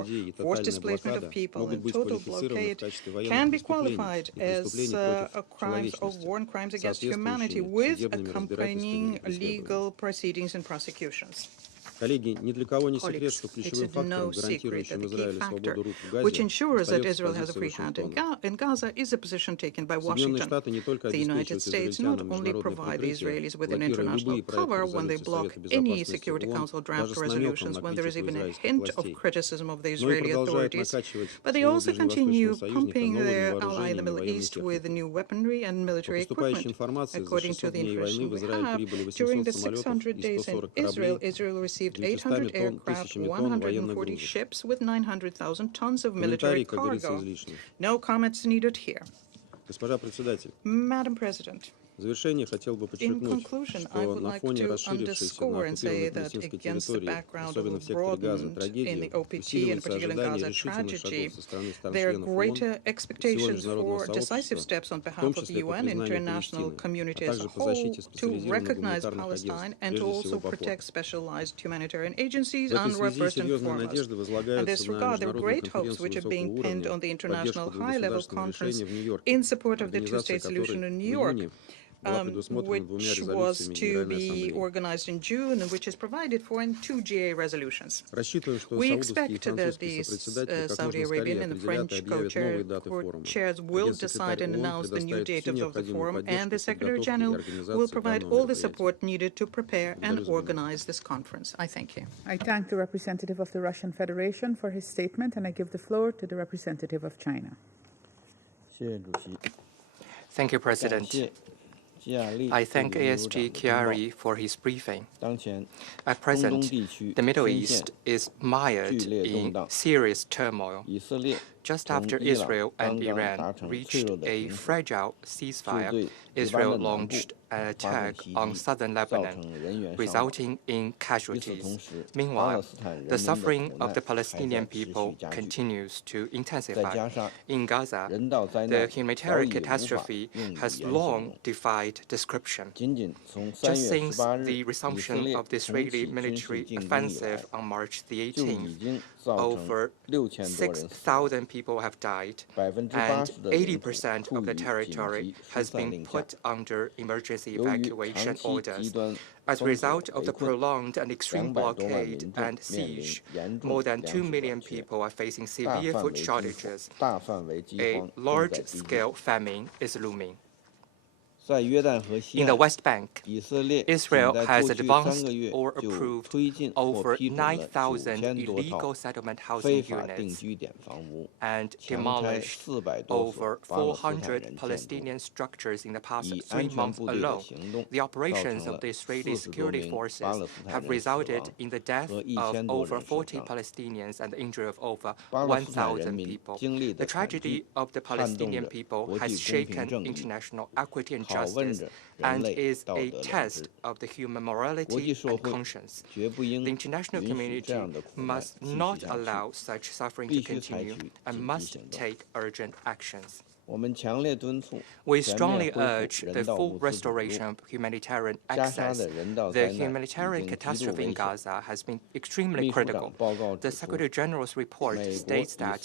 war, forced displacement of people, and total blockade can be qualified as crimes of war and crimes against humanity with accompanying legal proceedings and prosecutions. Colleagues, it's no secret that the key factor which ensures that Israel has a free hand in Gaza is a position taken by Washington. The United States not only provide the Israelis with an international cover when they block any Security Council draft resolutions, when there is even a hint of criticism of the Israeli authorities, but they also continue pumping their ally in the Middle East with new weaponry and military equipment. According to the information we have, during the 600 days in Israel, Israel received 800 aircraft, 140 ships with 900,000 tons of military cargo. No comments needed here. Madam President, in conclusion, I would like to underscore and say that against the background of a broadened in the OPT and particularly in Gaza tragedy, there are greater expectations for decisive steps on behalf of the UN and international community as a whole to recognize Palestine and to also protect specialized humanitarian agencies, UNRWA first and foremost. In this regard, there are great hopes which are being pinned on the International High-Level Conference in support of the two-state solution in New York, which was to be organized in June and which is provided for in 2 GA resolutions. We expect that the Saudi Arabian and the French co-chairs will decide and announce the new date of the forum, and the Secretary General will provide all the support needed to prepare and organize this conference. I thank you. I thank the representative of the Russian Federation for his statement, and I give the floor to the representative of China. Thank you, President. I thank ASG Chiari for his briefing. At present, the Middle East is mired in serious turmoil. Just after Israel and Iran reached a fragile ceasefire, Israel launched an attack on southern Lebanon, resulting in casualties. Meanwhile, the suffering of the Palestinian people continues to intensify. In Gaza, the humanitarian catastrophe has long defied description. Just since the resumption of the Israeli military offensive on March the 18th, over 6,000 people have died, and 80% of the territory has been put under emergency evacuation orders. As a result of the prolonged and extreme blockade and siege, more than 2 million people are facing severe food shortages. A large-scale famine is looming. In the West Bank, Israel has advanced or approved over 9,000 illegal settlement housing units and demolished over 400 Palestinian structures in the past 3 months alone. The operations of the Israeli security forces have resulted in the death of over 40 Palestinians and the injury of over 1,000 people. The tragedy of the Palestinian people has shaken international equity and justice and is a test of the human morality and conscience. The international community must not allow such suffering to continue and must take urgent actions. We strongly urge the full restoration of humanitarian access. The humanitarian catastrophe in Gaza has been extremely critical. The Secretary General's report states that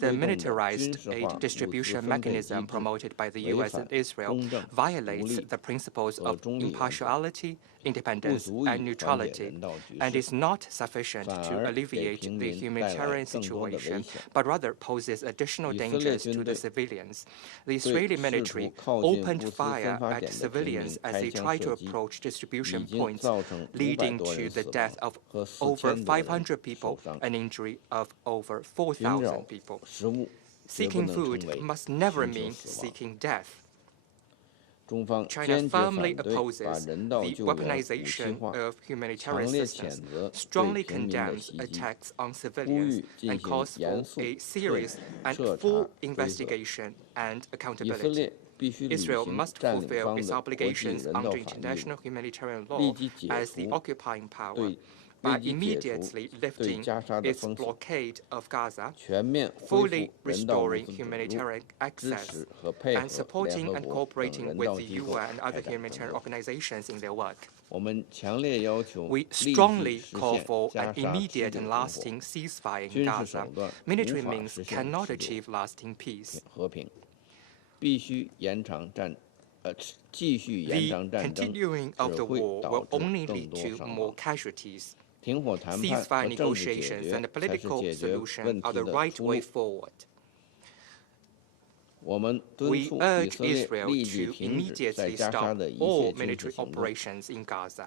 the militarized aid distribution mechanism promoted by the U.S. and Israel violates the principles of impartiality, independence, and neutrality, and is not sufficient to alleviate the humanitarian situation, but rather poses additional dangers to the civilians. The Israeli military opened fire at civilians as they tried to approach distribution points, leading to the death of over 500 people and injury of over 4,000 people. Seeking food must never mean seeking death. China firmly opposes the weaponization of humanitarian systems, strongly condemns attacks on civilians, and calls for a serious and full investigation and accountability. Israel must fulfill its obligations under international humanitarian law as the occupying power. by immediately lifting its blockade of Gaza, fully restoring humanitarian access, and supporting and cooperating with the UN and other humanitarian organizations in their work. We strongly call for an immediate and lasting ceasefire in Gaza. Military means cannot achieve lasting peace. The continuing of the war will only lead to more casualties. Ceasefire negotiations and a political solution are the right way forward. We urge Israel to immediately stop all military operations in Gaza.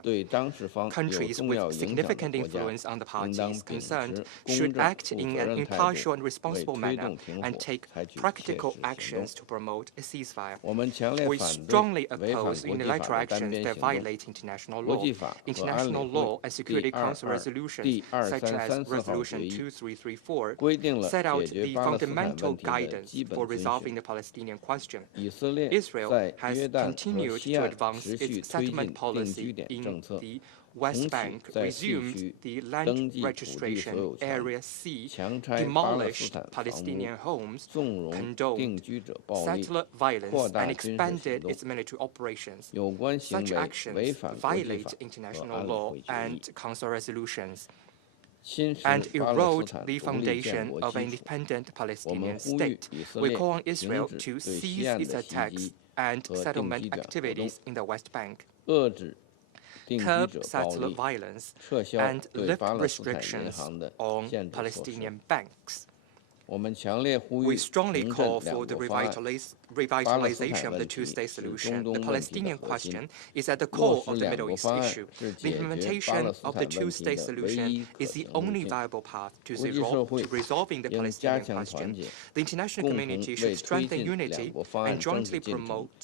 Countries with significant influence on the parties concerned should act in an impartial and responsible manner and take practical actions to promote a ceasefire. We strongly oppose unilateral actions that violate international law and Security Council resolutions, such as Resolution 2334, set out the fundamental guidance for resolving the Palestinian question. Israel has continued to advance its settlement policy in the West Bank, resumed the land registration Area C, demolished Palestinian homes, condoned settler violence, and expanded its military operations. Such actions violate international law and Council resolutions and erode the foundation of an independent Palestinian state. We call on Israel to cease its attacks and settlement activities in the West Bank, curb settler violence, and lift restrictions on Palestinian banks. We strongly call for the revitalization of the two-state solution. The Palestinian question is at the core of the Middle East issue. The implementation of the two-state solution is the only viable path to resolving the Palestinian question. The international community should strengthen unity and jointly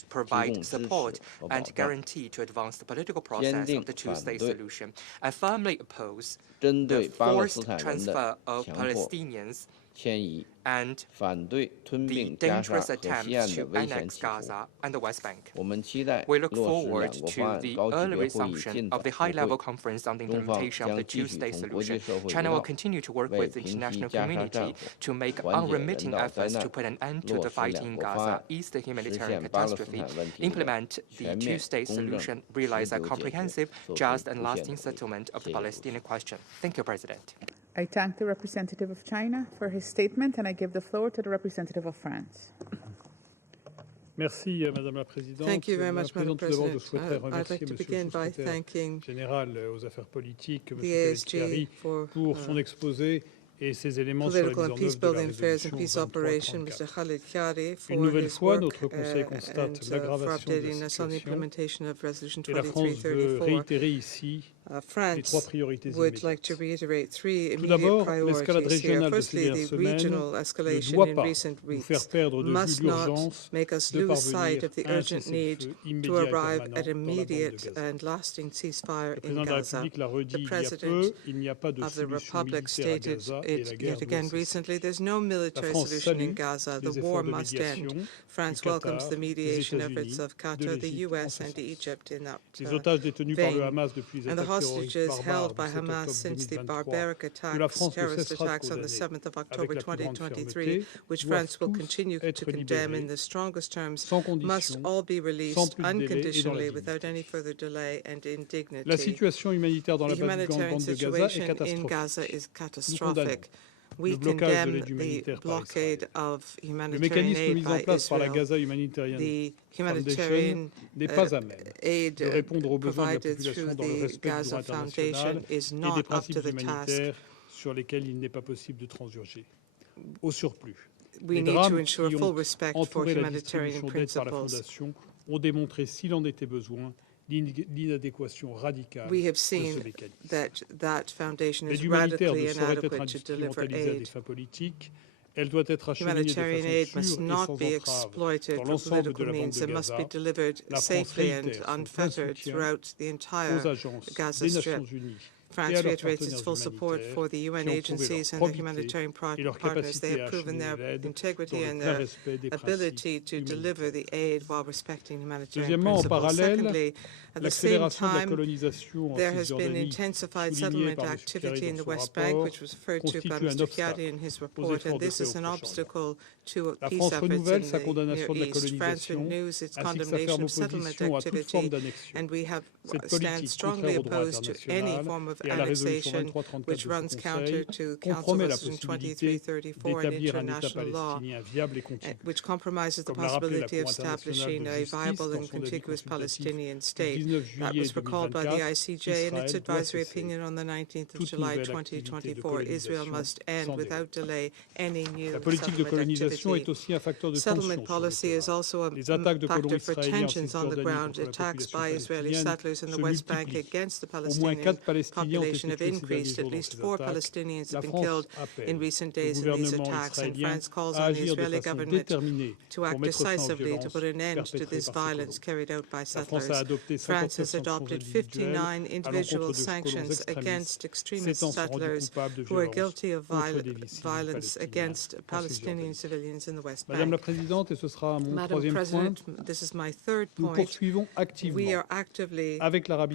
provide support and guarantee to advance the political process of the two-state solution, and firmly oppose the forced transfer of Palestinians and the dangerous attempt to annex Gaza and the West Bank. We look forward to the early resumption of the high-level conference on the implementation of the two-state solution. China will continue to work with the international community to make unremitting efforts to put an end to the fighting in Gaza, ease the humanitarian catastrophe, implement the two-state solution, realize a comprehensive, just, and lasting settlement of the Palestinian question. Thank you, President. I thank the representative of China for his statement, and I give the floor to the representative of France. Merci, Madame la Présidente. Thank you very much, Madam President. I'd like to begin by thanking général aux affaires politiques, the ASG for son exposé et ses éléments sur la mise en œuvre de la résolution 2334. Une nouvelle fois, notre Conseil constate l'aggravation de la situation et la France veut réitérer ici France would like to reiterate three Tout d'abord, immediate l'escalade priorities here. régionale de ces Firstly, dernières the semaines regional ne escalation doit in pas recent nous weeks faire perdre de vue must not l'urgence make us de lose sight of the parvenir à un urgent need cessez-le-feu to immédiat et arrive permanent at dans la bande de immediate Gaza. and lasting ceasefire Le in président de la Gaza. République l'a redit The il y a President peu, il n'y a pas de of the solution Republic militaire à stated Gaza et la it guerre yet doit again cesser. recently. There's no military France solution in salue Gaza. The les war efforts de must médiation end. du France Qatar, welcomes the des mediation efforts États-Unis, of de Qatar, the l'Égypte en US, ce and sens. Egypt in that Les otages détenus par le vein. Hamas depuis les And the attaques terroristes hostages held barbares by du 7 Hamas octobre since the 2023, barbaric que la France ne terrorist cessera de attacks on the condamner 7th of avec October la plus grande 2023, fermeté, which doivent France will tous continue être to condemn in libérés, the strongest terms, sans must condition, all be sans released plus de délai et dans la unconditionally dignité. without any further delay and in dignity. La situation humanitaire dans The la bande humanitarian de Gaza est situation in catastrophique. Gaza is Nous condamnons catastrophic. We le blocage de condemn l'aide the humanitaire par blockade Israël. of Le humanitarian mécanisme aid mis en by place par la Israel. Gaza Humanitarian The Foundation humanitarian n'est pas à même aid de répondre aux besoins de la provided population through dans le the respect du droit Gaza international Foundation is et des not up to principes the task. humanitaires sur lesquels il n'est pas possible de transurger. Au surplus, We les need to drames ensure qui full ont respect for entouré la humanitarian distribution d'aide par la principles. Fondation ont démontré, s'il en était besoin, l'inadéquation radicale We have de ce seen mécanisme. that foundation L'aide is humanitaire radically ne saurait être inadequate to deliver instrumentalisée à des aid. fins politiques. Elle doit être acheminée de Humanitarian aid façon must sûre et not sans be entrave exploited dans for l'ensemble de political la bande means. de It must be Gaza. delivered La France safely and réitère son plein unfettered soutien throughout the entire aux agences Gaza des Strip. Nations Unies France reiterates its full support for the UN agencies and the humanitarian partners. They have proven their integrity and their ability to deliver the aid while respecting humanitarian principles. Secondly, at the same time, there has been intensified settlement activity in the West Bank, which was referred to by Mr. Chiari in his report, and this is an obstacle to peace efforts in the Near East. France renews its condemnation of settlement activity, and we stand strongly opposed to any form of annexation which runs counter to Council Resolution 2334 and international law, which compromises the possibility of establishing a viable and contiguous Palestinian state. That was recalled by the ICJ in its advisory opinion on the 19th of July 2024. Israel must end without delay any new settlement activity. Settlement policy is also a factor for tensions on the ground. Attacks by Israeli settlers in the West Bank against the Palestinian population have increased. At least 4 Palestinians have been killed in recent days in these attacks, and France calls on the Israeli government to act decisively to put an end to this violence carried out by settlers. France has adopted 59 individual sanctions against extremist settlers who are guilty of violence against Palestinian civilians in the West Bank. Madam President, this is my third point. We are actively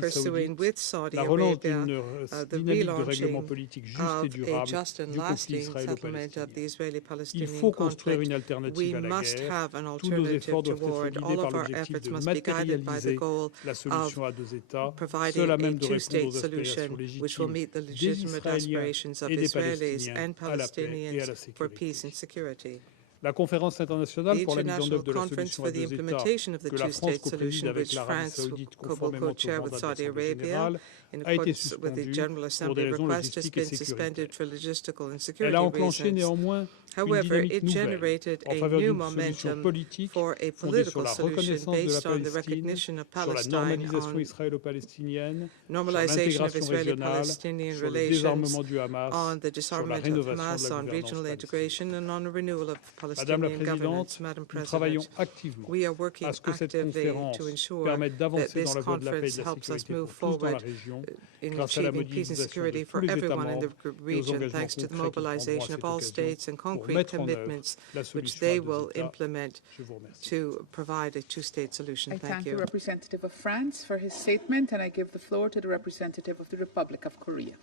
pursuing with Saudi Arabia the relaunching of a just and lasting settlement of the Israeli-Palestinian conflict. We must have an alternative to war, and all of our efforts must be guided by the goal of providing a two-state solution which will meet the legitimate aspirations of Israelis and Palestinians for peace and security. La conférence internationale the pour la mise en œuvre de la conference solution for à the deux États implementation of the que la France two-state co-préside solution, avec which l'Arabie France saoudite will conformément au co-chair with mandat de Saudi l'Assemblée Arabia générale in a été accordance with the suspendue General pour Assembly des raisons request has logistiques et been sécuritaires. suspended for logistical and Elle security a enclenché reasons. néanmoins une However, dynamique it nouvelle generated en a faveur new d'une solution momentum politique for a fondée sur political la solution reconnaissance de la based on the Palestine, recognition of sur la Palestine, normalisation on israélo-palestinienne, sur normalization of l'intégration régionale, Israeli-Palestinian sur le relations, désarmement du Hamas, on the sur la disarmament of rénovation de Hamas, la on regional gouvernance integration, palestinienne. and on a renewal of Madame la Palestinian governance. Présidente, Madam nous travaillons President, activement we are working à ce que cette actively conférence to ensure permette that d'avancer this dans la voie de la paix et conference de la helps us sécurité move pour tous dans la forward région, in grâce à la achieving peace and mobilisation security de for tous les États everyone in membres the et aux region, engagements thanks to the concrets qu'ils prendront à mobilization cette of all occasion states and pour concrete mettre en œuvre commitments la which solution they à deux will États. implement Je vous remercie. to provide a two-state solution. I thank the you. representative of France for his statement, and I give the floor to the representative of the Republic of Korea.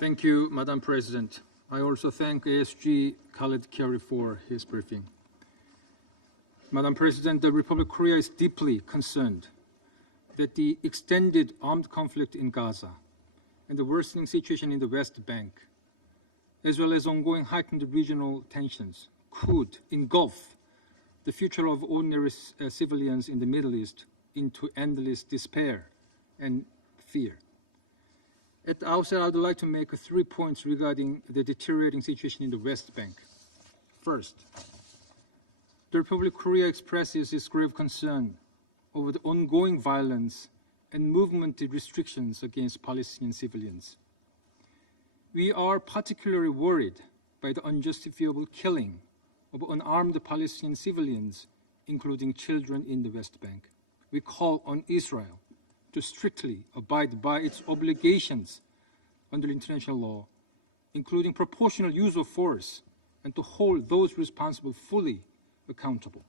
Thank you, Madam President. I also thank ASG Khaled Khari for his briefing. Madam President, the Republic of Korea is deeply concerned that the extended armed conflict in Gaza and the worsening situation in the West Bank, as well as ongoing heightened regional tensions, could engulf the future of ordinary civilians in the Middle East into endless despair and fear. At the outset, I would like to make 3 points regarding the deteriorating situation in the West Bank. First, the Republic of Korea expresses its grave concern over the ongoing violence and movement restrictions against Palestinian civilians. We are particularly worried by the unjustifiable killing of unarmed Palestinian civilians, including children in the West Bank. We call on Israel to strictly abide by its obligations under international law, including proportional use of force, and to hold those responsible fully accountable.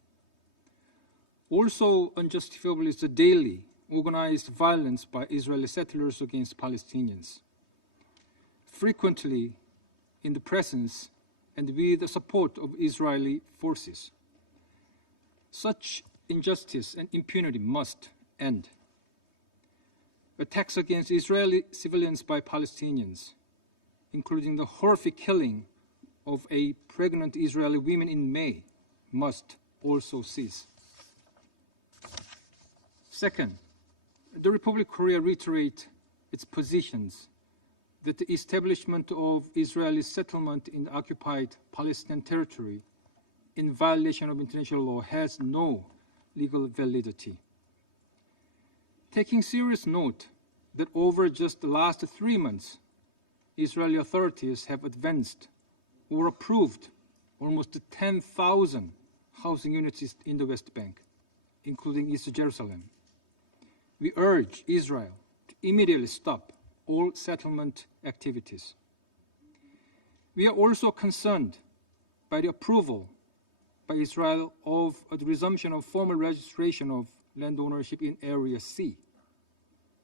Also unjustifiable is the daily organized violence by Israeli settlers against Palestinians, frequently in the presence and with the support of Israeli forces. Such injustice and impunity must end. Attacks against Israeli civilians by Palestinians, including the horrific killing of a pregnant Israeli woman in May, must also cease. Second, the Republic of Korea reiterates its positions that the establishment of Israeli settlement in the occupied Palestinian territory in violation of international law has no legal validity. Taking serious note that over just the last 3 months, Israeli authorities have advanced or approved almost 10,000 housing units in the West Bank, including East Jerusalem. We urge Israel to immediately stop all settlement activities. We are also concerned by the approval by Israel of the resumption of formal registration of land ownership in Area C.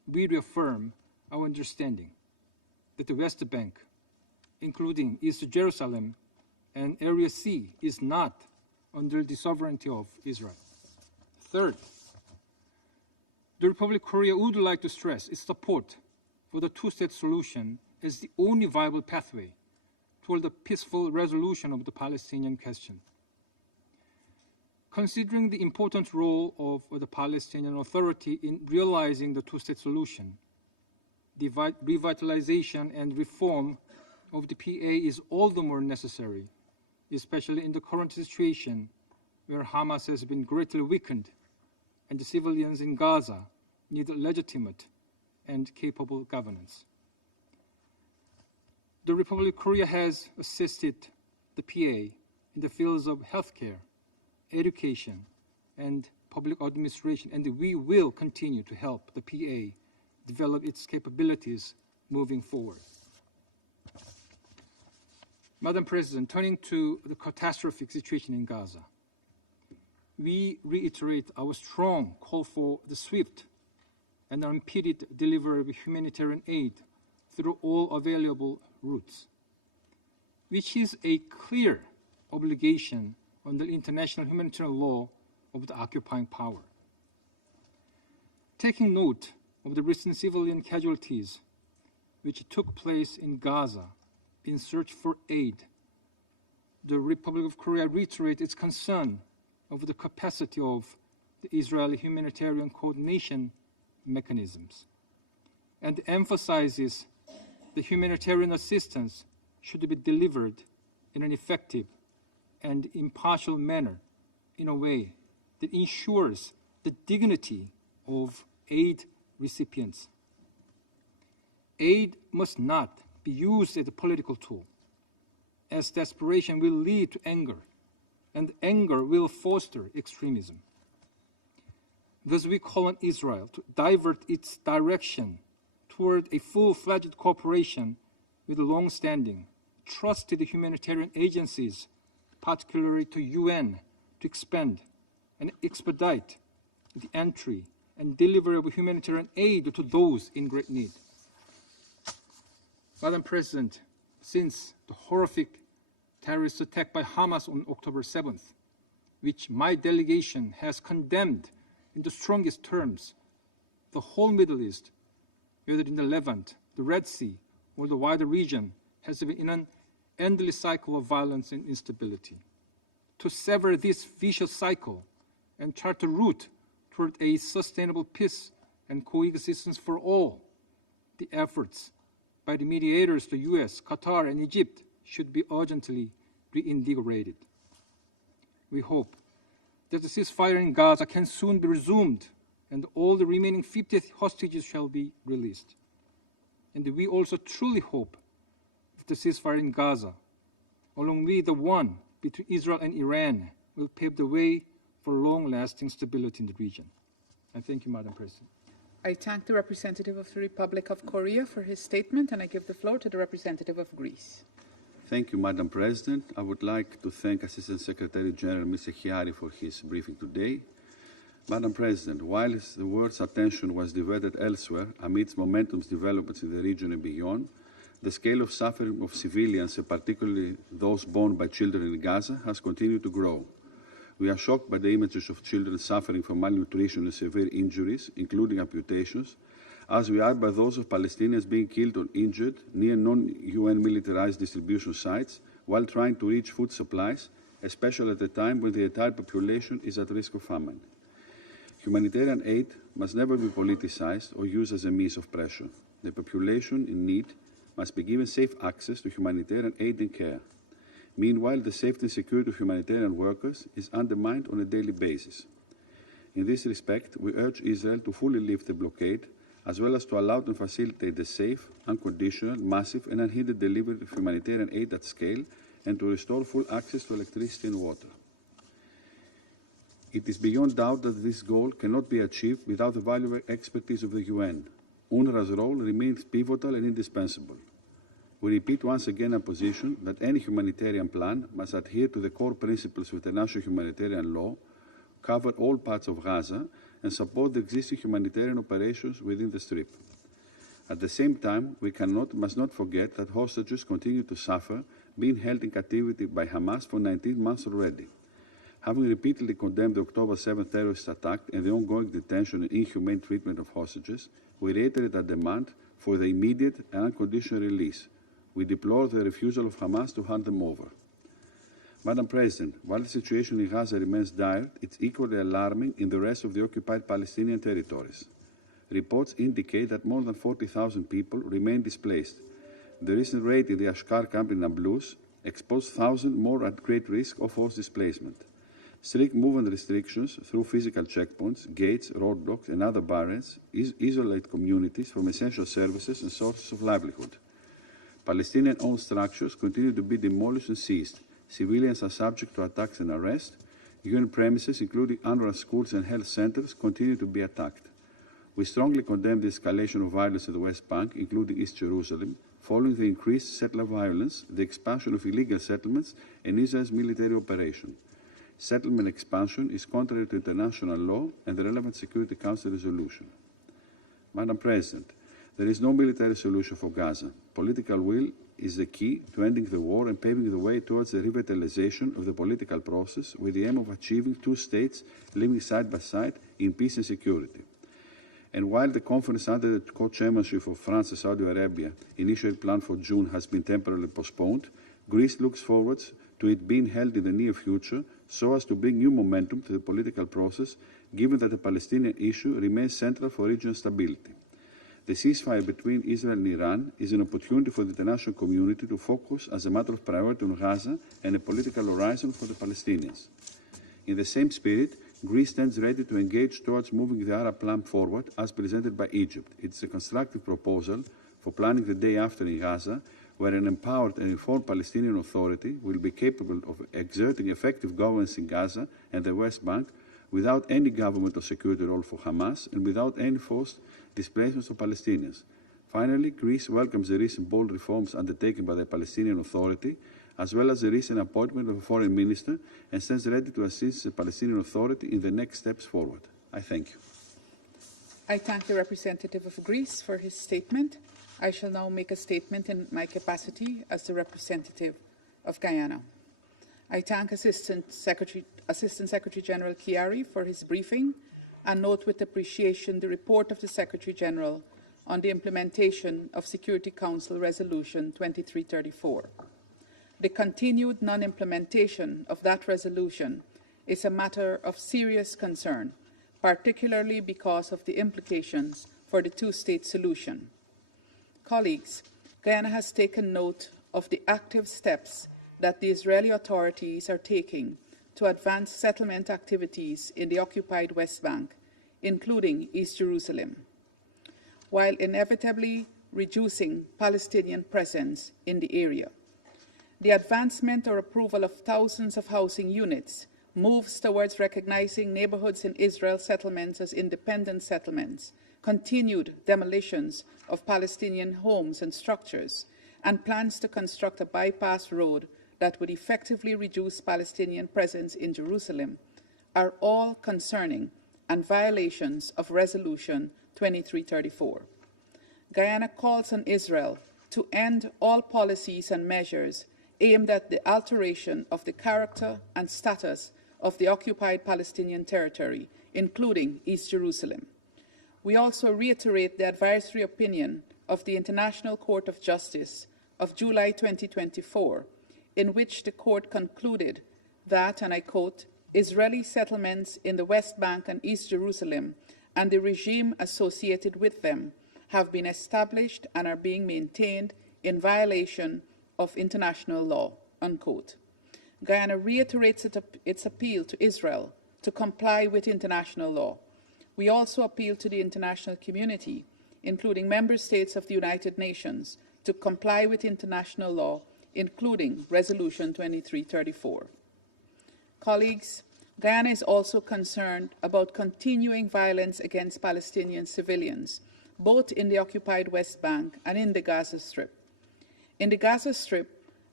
We reaffirm our understanding that the West Bank, including East Jerusalem and Area C, is not under the sovereignty of Israel. Third, the Republic of Korea would like to stress its support for the two-state solution as the only viable pathway toward the peaceful resolution of the Palestinian question. Considering the important role of the Palestinian Authority in realizing the two-state solution, the revitalization and reform of the PA is all the more necessary, especially in the current situation where Hamas has been greatly weakened and the civilians in Gaza need legitimate and capable governance. The Republic of Korea has assisted the PA in the fields of healthcare, education, and public administration, and we will continue to help the PA develop its capabilities moving forward. Madam President, turning to the catastrophic situation in Gaza, we reiterate our strong call for the swift and unimpeded delivery of humanitarian aid through all available routes, which is a clear obligation under international humanitarian law of the occupying power. Taking note of the recent civilian casualties which took place in Gaza in search for aid, the Republic of Korea reiterates its concern over the capacity of the Israeli humanitarian coordination mechanisms and emphasizes the humanitarian assistance should be delivered in an effective and impartial manner in a way that ensures the dignity of aid recipients. Aid must not be used as a political tool, as desperation will lead to anger, and anger will foster extremism. Thus, we call on Israel to divert its direction toward a full-fledged cooperation with the long-standing, trusted humanitarian agencies, particularly to UN, to expand and expedite the entry and delivery of humanitarian aid to those in great need. Madam President, since the horrific terrorist attack by Hamas on October 7th, which my delegation has condemned in the strongest terms, the whole Middle East, whether in the Levant, the Red Sea, or the wider region, has been in an endless cycle of violence and instability. To sever this vicious cycle and chart a route toward a sustainable peace and coexistence for all, the efforts by the mediators, the US, Qatar, and Egypt, should be urgently reinvigorated. We hope that the ceasefire in Gaza can soon be resumed and all the remaining 50 hostages shall be released. And we also truly hope that the ceasefire in Gaza, along with the one between Israel and Iran, will pave the way for long-lasting stability in the region. And thank you, Madam President. I thank the representative of the Republic of Korea for his statement, and I give the floor to the representative of Greece. Thank you, Madam President. I would like to thank Assistant Secretary General Mr. Chiari for his briefing today. Madam President, whilst the world's attention was diverted elsewhere amidst momentous developments in the region and beyond, the scale of suffering of civilians, and particularly those borne by children in Gaza, has continued to grow. We are shocked by the images of children suffering from malnutrition and severe injuries, including amputations, as we are by those of Palestinians being killed or injured near non-UN militarized distribution sites while trying to reach food supplies, especially at a time when the entire population is at risk of famine. Humanitarian aid must never be politicized or used as a means of pressure. The population in need must be given safe access to humanitarian aid and care. Meanwhile, the safety and security of humanitarian workers is undermined on a daily basis. In this respect, we urge Israel to fully lift the blockade, as well as to allow and facilitate the safe, unconditional, massive and unhindered delivery of humanitarian aid at scale, and to restore full access to electricity and water. It is beyond doubt that this goal cannot be achieved without the valuable expertise of the UN. UNRWA's role remains pivotal and indispensable. We repeat once again our position that any humanitarian plan must adhere to the core principles of international humanitarian law, cover all parts of Gaza, and support the existing humanitarian operations within the Strip. At the same time, we must not forget that hostages continue to suffer, being held in captivity by Hamas for 19 months already. Having repeatedly condemned the October 7th terrorist attack and the ongoing detention and inhumane treatment of hostages, we reiterate our demand for the immediate and unconditional release. We deplore the refusal of Hamas to hand them over. Madam President, while the situation in Gaza remains dire, it's equally alarming in the rest of the occupied Palestinian territories. Reports indicate that more than 40,000 people remain displaced. The recent raid in the Ashkar camp in Nablus exposed thousands more at great risk of forced displacement. Strict movement restrictions through physical checkpoints, gates, roadblocks, and other barriers isolate communities from essential services and sources of livelihood. Palestinian-owned structures continue to be demolished and seized. Civilians are subject to attacks and arrest. UN premises, including UNRWA schools and health centers, continue to be attacked. We strongly condemn the escalation of violence in the West Bank, including East Jerusalem, following the increased settler violence, the expansion of illegal settlements, and Israel's military operation. Settlement expansion is contrary to international law and the relevant Security Council resolution. Madam President, there is no military solution for Gaza. Political will is the key to ending the war and paving the way towards the revitalization of the political process with the aim of achieving two states living side by side in peace and security. And while the conference under the co-chairmanship of France and Saudi Arabia, initially planned for June, has been temporarily postponed, Greece looks forward to it being held in the near future so as to bring new momentum to the political process, given that the Palestinian issue remains central for regional stability. The ceasefire between Israel and Iran is an opportunity for the international community to focus as a matter of priority on Gaza and a political horizon for the Palestinians. In the same spirit, Greece stands ready to engage towards moving the Arab plan forward as presented by Egypt. It is a constructive proposal for planning the day after in Gaza, where an empowered and informed Palestinian Authority will be capable of exerting effective governance in Gaza and the West Bank without any government or security role for Hamas and without any forced displacements of Palestinians. Finally, Greece welcomes the recent bold reforms undertaken by the Palestinian Authority, as well as the recent appointment of a foreign minister, and stands ready to assist the Palestinian Authority in the next steps forward. I thank you. I thank the representative of Greece for his statement. I shall now make a statement in my capacity as the representative of Guyana. I thank Assistant Secretary General Chiari for his briefing and note with appreciation the report of the Secretary General on the implementation of Security Council Resolution 2334. The continued non-implementation of that resolution is a matter of serious concern, particularly because of the implications for the two-state solution. Colleagues, Guyana has taken note of the active steps that the Israeli authorities are taking to advance settlement activities in the occupied West Bank, including East Jerusalem, while inevitably reducing Palestinian presence in the area. The advancement or approval of thousands of housing units moves towards recognizing neighborhoods in Israel settlements as independent settlements, continued demolitions of Palestinian homes and structures, and plans to construct a bypass road that would effectively reduce Palestinian presence in Jerusalem are all concerning and violations of Resolution 2334. Guyana calls on Israel to end all policies and measures aimed at the alteration of the character and status of the occupied Palestinian territory, including East Jerusalem. We also reiterate the advisory opinion of the International Court of Justice of July 2024, in which the court concluded that, and I quote, Israeli settlements in the West Bank and East Jerusalem and the regime associated with them have been established and are being maintained in violation of international law, unquote. Guyana reiterates its appeal to Israel to comply with international law. We also appeal to the international community, including member states of the United Nations, to comply with international law, including Resolution 2334. Colleagues, Guyana is also concerned about continuing violence against Palestinian civilians, both in the occupied West Bank and in the Gaza Strip. In the Gaza Strip,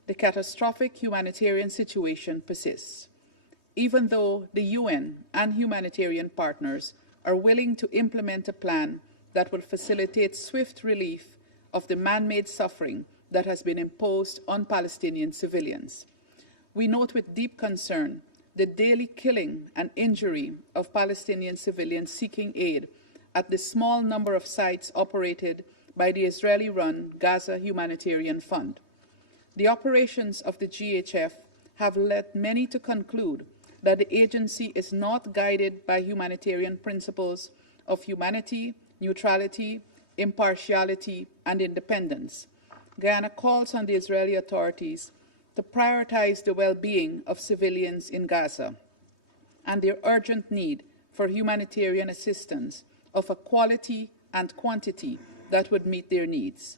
the catastrophic humanitarian situation persists. Even though the UN and humanitarian partners are willing to implement a plan that will facilitate swift relief of the man-made suffering that has been imposed on Palestinian civilians. We note with deep concern the daily killing and injury of Palestinian civilians seeking aid at the small number of sites operated by the Israeli-run Gaza Humanitarian Fund. The operations of the GHF have led many to conclude that the agency is not guided by humanitarian principles of humanity, neutrality, impartiality, and independence. Guyana calls on the Israeli authorities to prioritize the well-being of civilians in Gaza and their urgent need for humanitarian assistance of a quality and quantity that would meet their needs.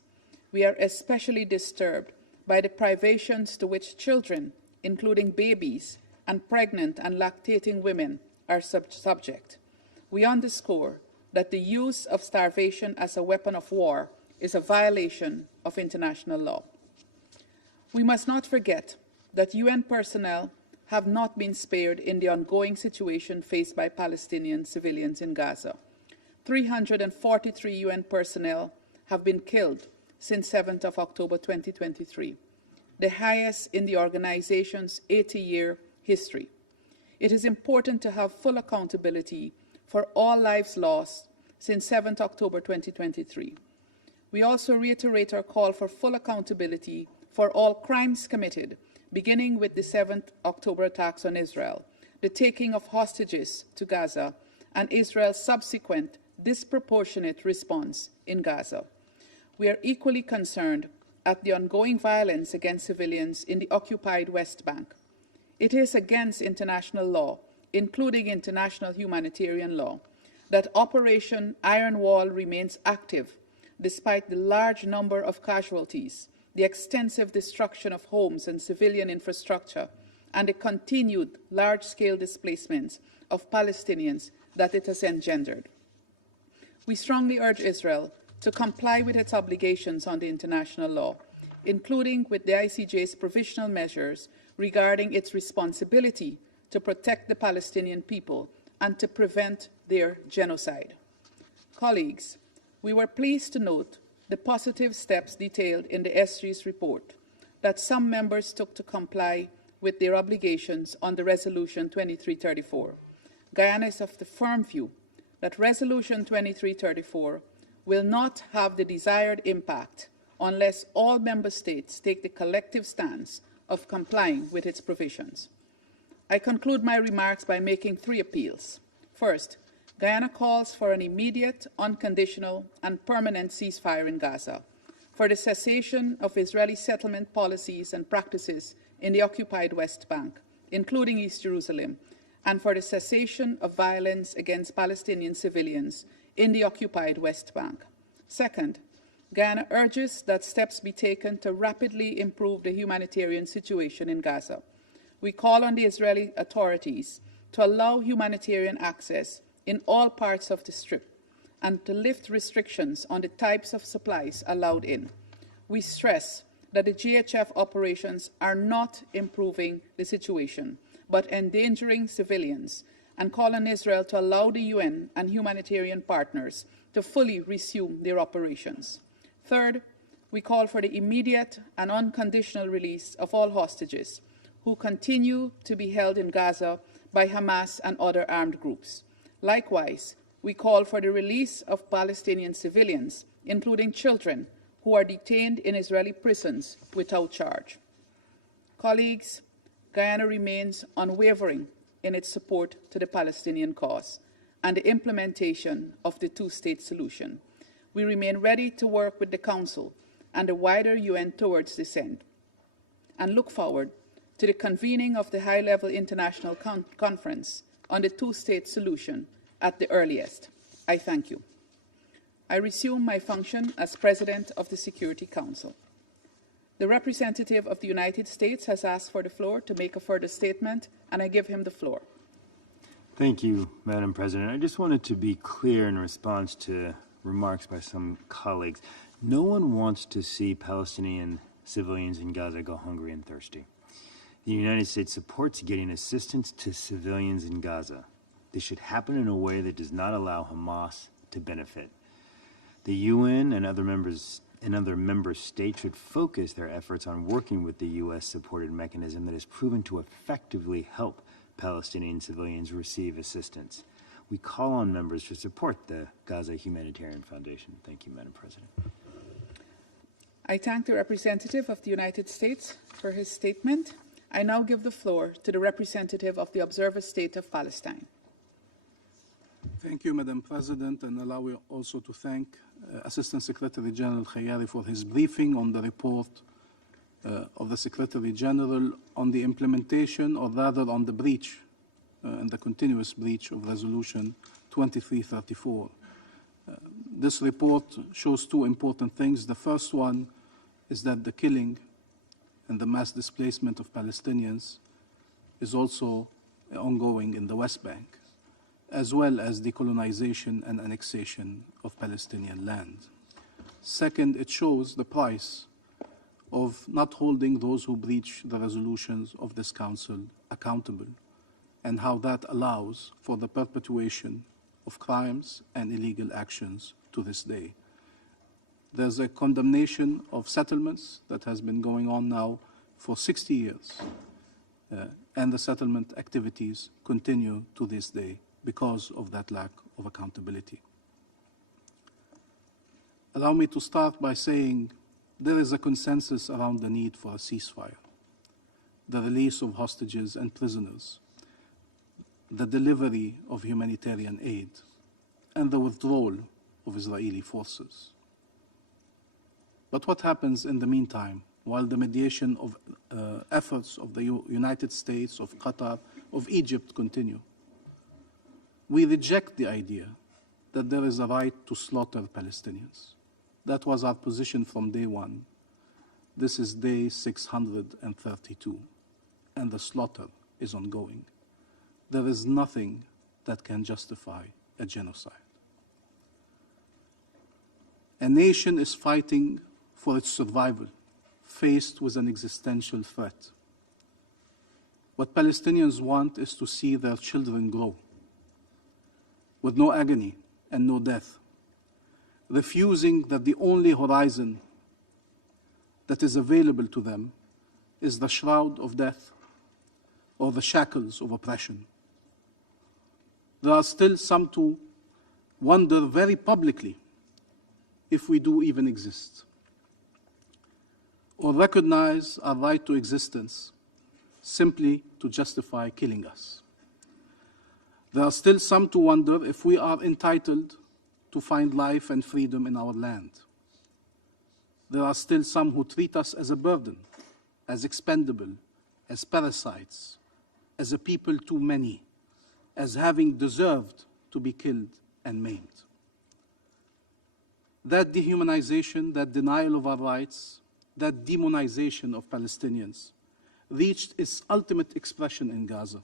We are especially disturbed by the privations to which children, including babies, and pregnant and lactating women are subject. We underscore that the use of starvation as a weapon of war is a violation of international law. We must not forget that UN personnel have not been spared in the ongoing situation faced by Palestinian civilians in Gaza. 343 UN personnel have been killed since 7th of October 2023, the highest in the organization's 80-year history. It is important to have full accountability for all lives lost since 7th October 2023. We also reiterate our call for full accountability for all crimes committed, beginning with the 7th October attacks on Israel, the taking of hostages to Gaza, and Israel's subsequent disproportionate response in Gaza. We are equally concerned at the ongoing violence against civilians in the occupied West Bank. It is against international law, including international humanitarian law, that Operation Iron Wall remains active despite the large number of casualties, the extensive destruction of homes and civilian infrastructure, and the continued large-scale displacements of Palestinians that it has engendered. We strongly urge Israel to comply with its obligations under international law, including with the ICJ's provisional measures regarding its responsibility to protect the Palestinian people and to prevent their genocide. Colleagues, we were pleased to note the positive steps detailed in the SG's report that some members took to comply with their obligations under Resolution 2334. Guyana is of the firm view that Resolution 2334 will not have the desired impact unless all member states take the collective stance of complying with its provisions. I conclude my remarks by making three appeals. First, Guyana calls for an immediate, unconditional, and permanent ceasefire in Gaza, for the cessation of Israeli settlement policies and practices in the occupied West Bank, including East Jerusalem, and for the cessation of violence against Palestinian civilians in the occupied West Bank. Second, Guyana urges that steps be taken to rapidly improve the humanitarian situation in Gaza. We call on the Israeli authorities to allow humanitarian access in all parts of the Strip and to lift restrictions on the types of supplies allowed in. We stress that the GHF operations are not improving the situation, but endangering civilians, and call on Israel to allow the UN and humanitarian partners to fully resume their operations. Third, we call for the immediate and unconditional release of all hostages who continue to be held in Gaza by Hamas and other armed groups. Likewise, we call for the release of Palestinian civilians, including children, who are detained in Israeli prisons without charge. Colleagues, Guyana remains unwavering in its support to the Palestinian cause and the implementation of the two-state solution. We remain ready to work with the Council and the wider UN towards this end, and look forward to the convening of the high-level international conference on the two-state solution at the earliest. I thank you. I resume my function as President of the Security Council. The representative of the United States has asked for the floor to make a further statement, and I give him the floor. Thank you, Madam President. I just wanted to be clear in response to remarks by some colleagues. No one wants to see Palestinian civilians in Gaza go hungry and thirsty. The United States supports getting assistance to civilians in Gaza. This should happen in a way that does not allow Hamas to benefit. The UN and other member states should focus their efforts on working with the U.S.-supported mechanism that has proven to effectively help Palestinian civilians receive assistance. We call on members to support the Gaza Humanitarian Foundation. Thank you, Madam President. I thank the representative of the United States for his statement. I now give the floor to the representative of the observer state of Palestine. Thank you, Madam President, and allow me also to thank Assistant Secretary General Khayari for his briefing on the report of the Secretary General on the implementation, or rather on the breach and the continuous breach of Resolution 2334. This report shows two important things. The first one is that the killing and the mass displacement of Palestinians is also ongoing in the West Bank, as well as decolonization and annexation of Palestinian land. Second, it shows the price of not holding those who breach the resolutions of this Council accountable, and how that allows for the perpetuation of crimes and illegal actions to this day. There's a condemnation of settlements that has been going on now for 60 years, and the settlement activities continue to this day because of that lack of accountability. Allow me to start by saying there is a consensus around the need for a ceasefire, the release of hostages and prisoners, the delivery of humanitarian aid, and the withdrawal of Israeli forces. But what happens in the meantime, while the mediation of efforts of the United States, of Qatar, of Egypt continue? We reject the idea that there is a right to slaughter Palestinians. That was our position from day one. This is day 632, and the slaughter is ongoing. There is nothing that can justify a genocide. A nation is fighting for its survival, faced with an existential threat. What Palestinians want is to see their children grow, with no agony and no death, refusing that the only horizon that is available to them is the shroud of death or the shackles of oppression. There are still some who wonder very publicly if we do even exist, or recognize our right to existence simply to justify killing us. There are still some to wonder if we are entitled to find life and freedom in our land. There are still some who treat us as a burden, as expendable, as parasites, as a people too many, as having deserved to be killed and maimed. That dehumanization, that denial of our rights, that demonization of Palestinians reached its ultimate expression in Gaza,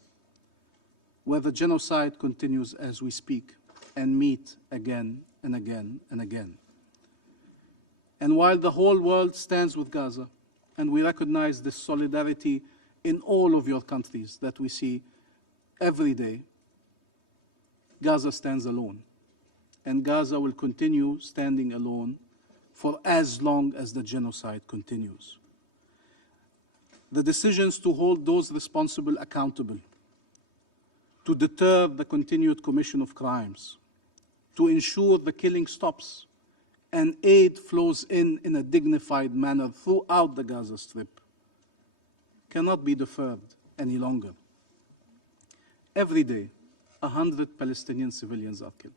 where the genocide continues as we speak and meet again and again and again. And while the whole world stands with Gaza, and we recognize this solidarity in all of your countries that we see every day, Gaza stands alone. And Gaza will continue standing alone for as long as the genocide continues. The decisions to hold those responsible accountable, to deter the continued commission of crimes, to ensure the killing stops and aid flows in a dignified manner throughout the Gaza Strip, cannot be deferred any longer. Every day, 100 Palestinian civilians are killed.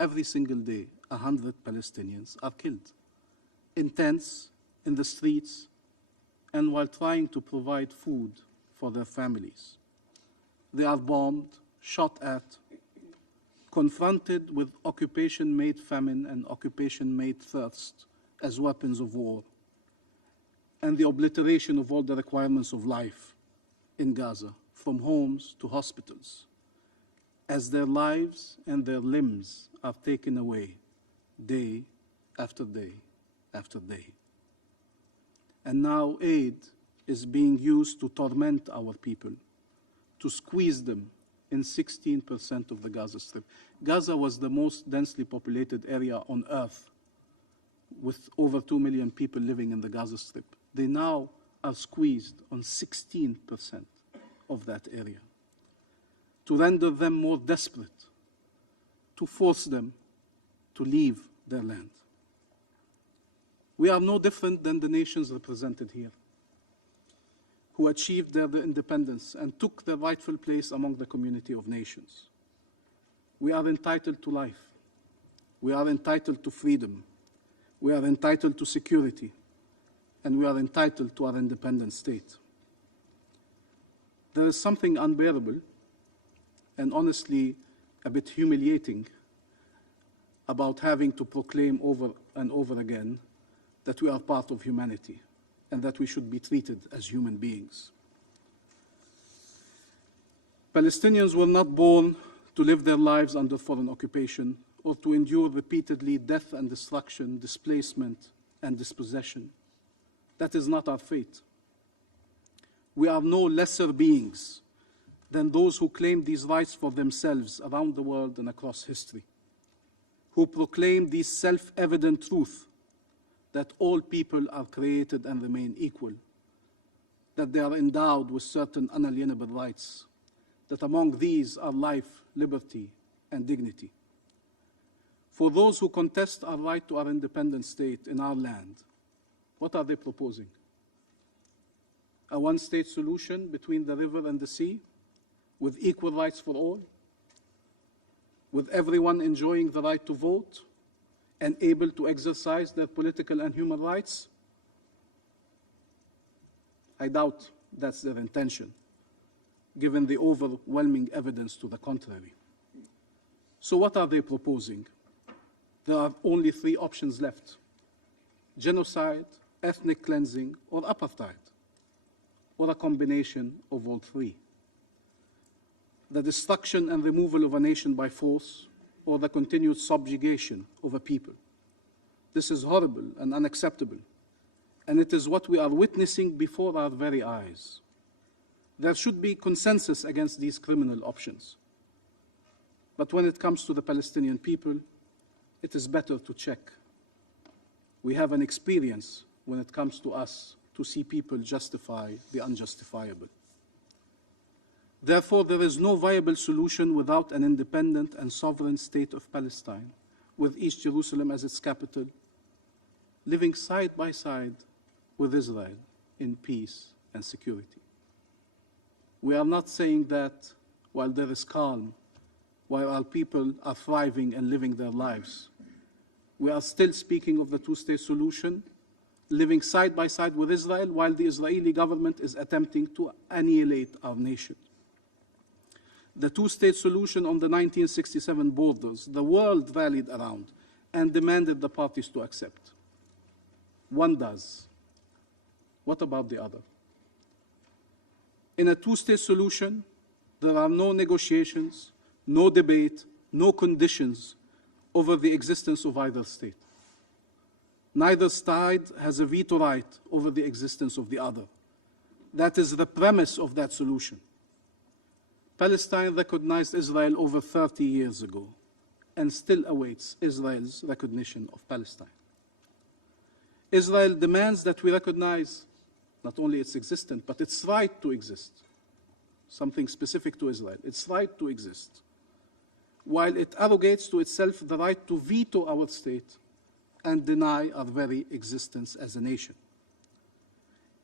Every single day, 100 Palestinians are killed in tents, in the streets, and while trying to provide food for their families. They are bombed, shot at, confronted with occupation-made famine and occupation-made thirst as weapons of war, and the obliteration of all the requirements of life in Gaza, from homes to hospitals, as their lives and their limbs are taken away day after day after day. And now aid is being used to torment our people, to squeeze them in 16% of the Gaza Strip. Gaza was the most densely populated area on earth, with over 2 million people living in the Gaza Strip. They now are squeezed on 16% of that area, to render them more desperate, to force them to leave their land. We are no different than the nations represented here, who achieved their independence and took their rightful place among the community of nations. We are entitled to life. We are entitled to freedom. We are entitled to security. And we are entitled to our independent state. There is something unbearable and honestly a bit humiliating about having to proclaim over and over again that we are part of humanity and that we should be treated as human beings. Palestinians were not born to live their lives under foreign occupation or to endure repeatedly death and destruction, displacement and dispossession. That is not our fate. We are no lesser beings than those who claim these rights for themselves around the world and across history, who proclaim this self-evident truth that all people are created and remain equal, that they are endowed with certain unalienable rights, that among these are life, liberty, and dignity. For those who contest our right to our independent state in our land, what are they proposing? A one-state solution between the river and the sea, with equal rights for all, with everyone enjoying the right to vote and able to exercise their political and human rights? I doubt that's their intention, given the overwhelming evidence to the contrary. So what are they proposing? There are only three options left: genocide, ethnic cleansing, or apartheid, or a combination of all three. The destruction and removal of a nation by force, or the continued subjugation of a people. This is horrible and unacceptable, and it is what we are witnessing before our very eyes. There should be consensus against these criminal options. But when it comes to the Palestinian people, it is better to check. We have an experience when it comes to us to see people justify the unjustifiable. Therefore, there is no viable solution without an independent and sovereign state of Palestine, with East Jerusalem as its capital, living side by side with Israel in peace and security. We are not saying that while there is calm, while our people are thriving and living their lives, we are still speaking of the two-state solution, living side by side with Israel, while the Israeli government is attempting to annihilate our nation. The two-state solution on the 1967 borders, the world rallied around and demanded the parties to accept. One does. What about the other? In a two-state solution, there are no negotiations, no debate, no conditions over the existence of either state. Neither side has a veto right over the existence of the other. That is the premise of that solution. Palestine recognized Israel over 30 years ago and still awaits Israel's recognition of Palestine. Israel demands that we recognize not only its existence, but its right to exist, something specific to Israel, its right to exist, while it arrogates to itself the right to veto our state and deny our very existence as a nation.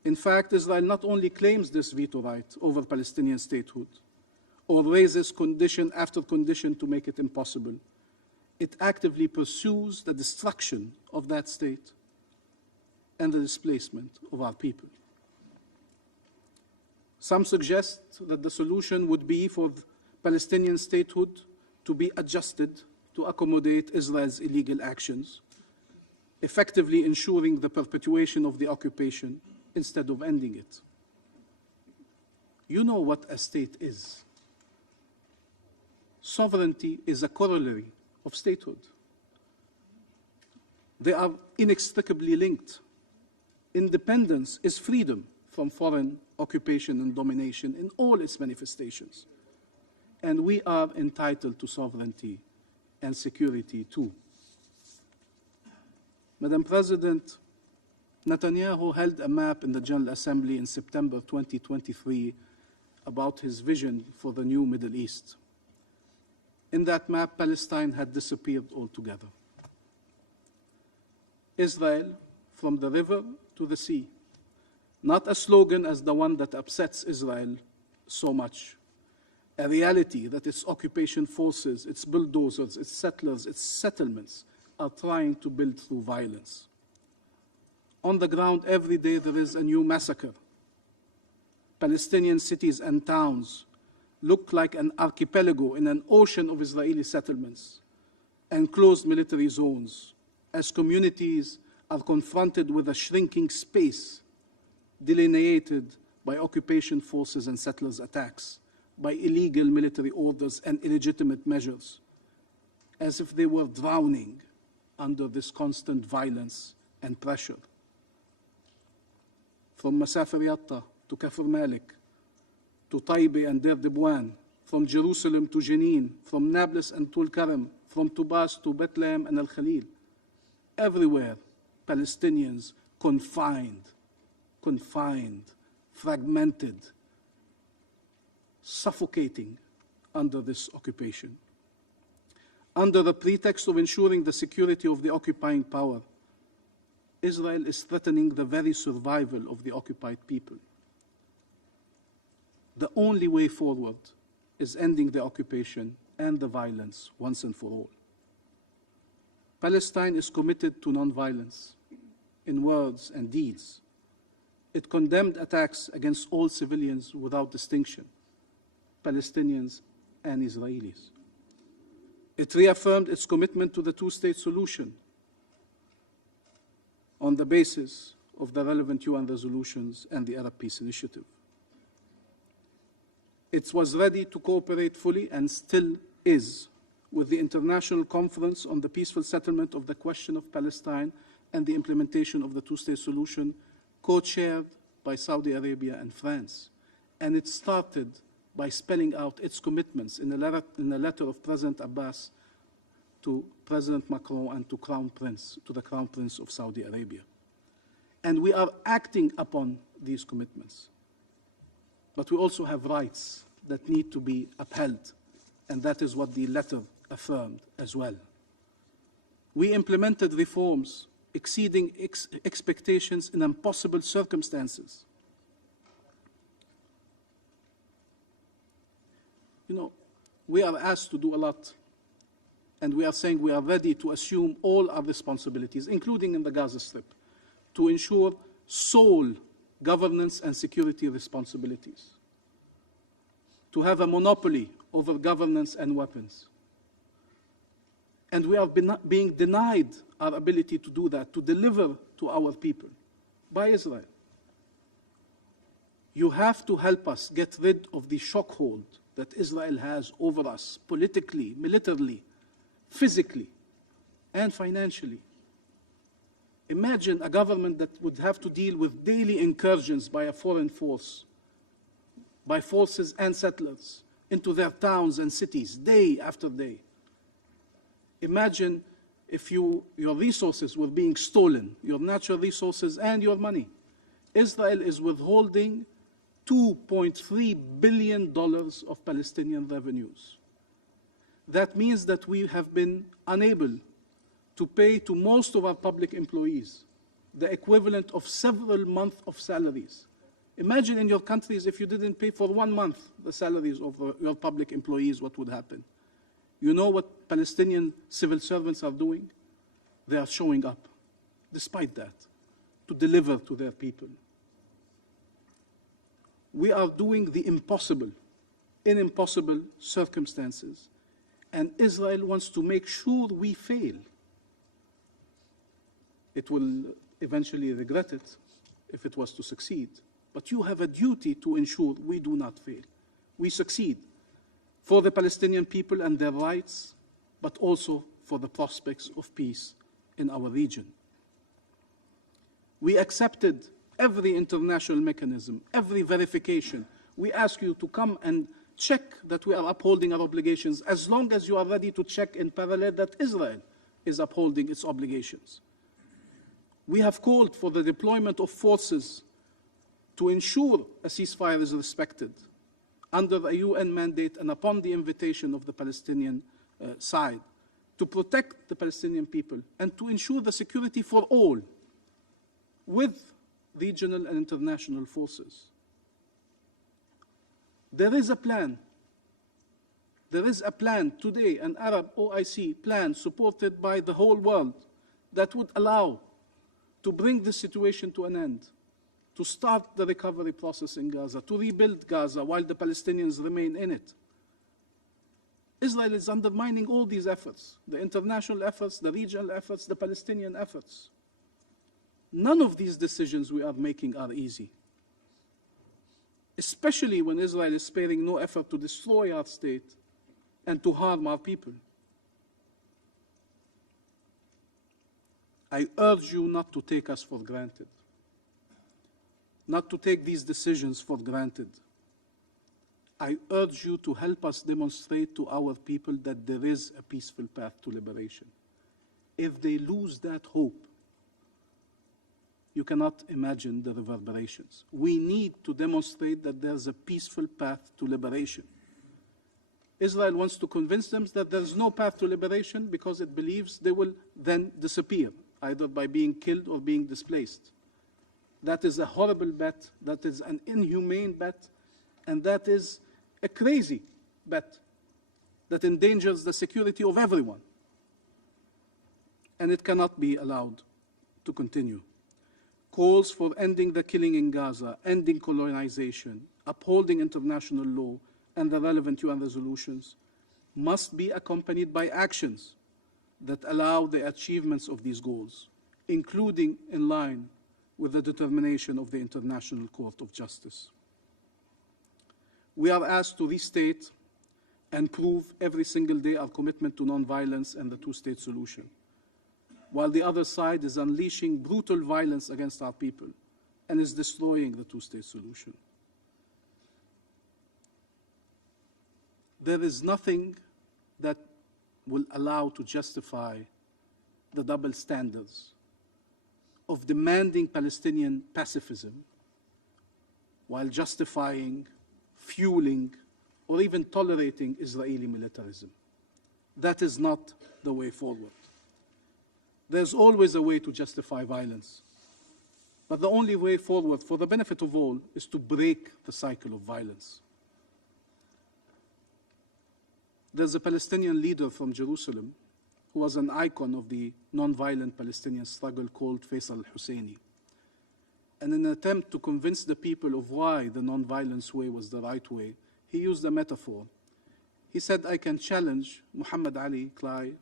In fact, Israel not only claims this veto right over Palestinian statehood, or raises condition after condition to make it impossible, it actively pursues the destruction of that state and the displacement of our people. Some suggest that the solution would be for Palestinian statehood to be adjusted to accommodate Israel's illegal actions, effectively ensuring the perpetuation of the occupation instead of ending it. You know what a state is. Sovereignty is a corollary of statehood. They are inextricably linked. Independence is freedom from foreign occupation and domination in all its manifestations. And we are entitled to sovereignty and security too. Madam President, Netanyahu held a map in the General Assembly in September 2023 about his vision for the new Middle East. In that map, Palestine had disappeared altogether. Israel, from the river to the sea, not a slogan as the one that upsets Israel so much, a reality that its occupation forces, its bulldozers, its settlers, its settlements are trying to build through violence. On the ground, every day there is a new massacre. Palestinian cities and towns look like an archipelago in an ocean of Israeli settlements, enclosed military zones, as communities are confronted with a shrinking space delineated by occupation forces and settlers' attacks, by illegal military orders and illegitimate measures, as if they were drowning under this constant violence and pressure. From Masafer Yatta to Kafr Malik, to Taibe and Der Dibwan, from Jerusalem to Jenin, from Nablus and Tulkarem, from Tubas to Bethlehem and Al-Khalil. Everywhere, Palestinians confined, fragmented, suffocating under this occupation. Under the pretext of ensuring the security of the occupying power, Israel is threatening the very survival of the occupied people. The only way forward is ending the occupation and the violence once and for all. Palestine is committed to nonviolence in words and deeds. It condemned attacks against all civilians without distinction, Palestinians and Israelis. It reaffirmed its commitment to the two-state solution on the basis of the relevant UN resolutions and the Arab Peace Initiative. It was ready to cooperate fully and still is with the International Conference on the Peaceful Settlement of the Question of Palestine and the implementation of the two-state solution, co-chaired by Saudi Arabia and France. And it started by spelling out its commitments in a letter of President Abbas to President Macron and to the Crown Prince of Saudi Arabia. And we are acting upon these commitments. But we also have rights that need to be upheld, and that is what the letter affirmed as well. We implemented reforms exceeding expectations in impossible circumstances. You know, we are asked to do a lot, and we are saying we are ready to assume all our responsibilities, including in the Gaza Strip, to ensure sole governance and security responsibilities, to have a monopoly over governance and weapons. And we are being denied our ability to do that, to deliver to our people by Israel. You have to help us get rid of the shockhold that Israel has over us, politically, militarily, physically, and financially. Imagine a government that would have to deal with daily incursions by a foreign force, by forces and settlers, into their towns and cities, day after day. Imagine if your resources were being stolen, your natural resources and your money. Israel is withholding $2.3 billion of Palestinian revenues. That means that we have been unable to pay to most of our public employees the equivalent of several months of salaries. Imagine in your countries if you didn't pay for 1 month the salaries of your public employees, what would happen? You know what Palestinian civil servants are doing? They are showing up, despite that, to deliver to their people. We are doing the impossible in impossible circumstances, and Israel wants to make sure we fail. It will eventually regret it if it was to succeed. But you have a duty to ensure we do not fail. We succeed for the Palestinian people and their rights, but also for the prospects of peace in our region. We accepted every international mechanism, every verification. We ask you to come and check that we are upholding our obligations, as long as you are ready to check in parallel that Israel is upholding its obligations. We have called for the deployment of forces to ensure a ceasefire is respected under a UN mandate and upon the invitation of the Palestinian side, to protect the Palestinian people and to ensure the security for all with regional and international forces. There is a plan. There is a plan today, an Arab OIC plan supported by the whole world, that would allow to bring this situation to an end, to start the recovery process in Gaza, to rebuild Gaza while the Palestinians remain in it. Israel is undermining all these efforts, the international efforts, the regional efforts, the Palestinian efforts. None of these decisions we are making are easy, especially when Israel is sparing no effort to destroy our state and to harm our people. I urge you not to take us for granted, not to take these decisions for granted. I urge you to help us demonstrate to our people that there is a peaceful path to liberation. If they lose that hope, you cannot imagine the reverberations. We need to demonstrate that there's a peaceful path to liberation. Israel wants to convince them that there's no path to liberation because it believes they will then disappear, either by being killed or being displaced. That is a horrible bet, that is an inhumane bet, and that is a crazy bet that endangers the security of everyone. And it cannot be allowed to continue. Calls for ending the killing in Gaza, ending colonization, upholding international law and the relevant UN resolutions must be accompanied by actions that allow the achievements of these goals, including in line with the determination of the International Court of Justice. We are asked to restate and prove every single day our commitment to nonviolence and the two-state solution, while the other side is unleashing brutal violence against our people and is destroying the two-state solution. There is nothing that will allow to justify the double standards of demanding Palestinian pacifism while justifying, fueling, or even tolerating Israeli militarism. That is not the way forward. There's always a way to justify violence, but the only way forward for the benefit of all is to break the cycle of violence. There's a Palestinian leader from Jerusalem who was an icon of the non-violent Palestinian struggle called Faisal al-Husseini. And in an attempt to convince the people of why the non-violence way was the right way, he used a metaphor. He said, I can challenge Muhammad Ali, Clay,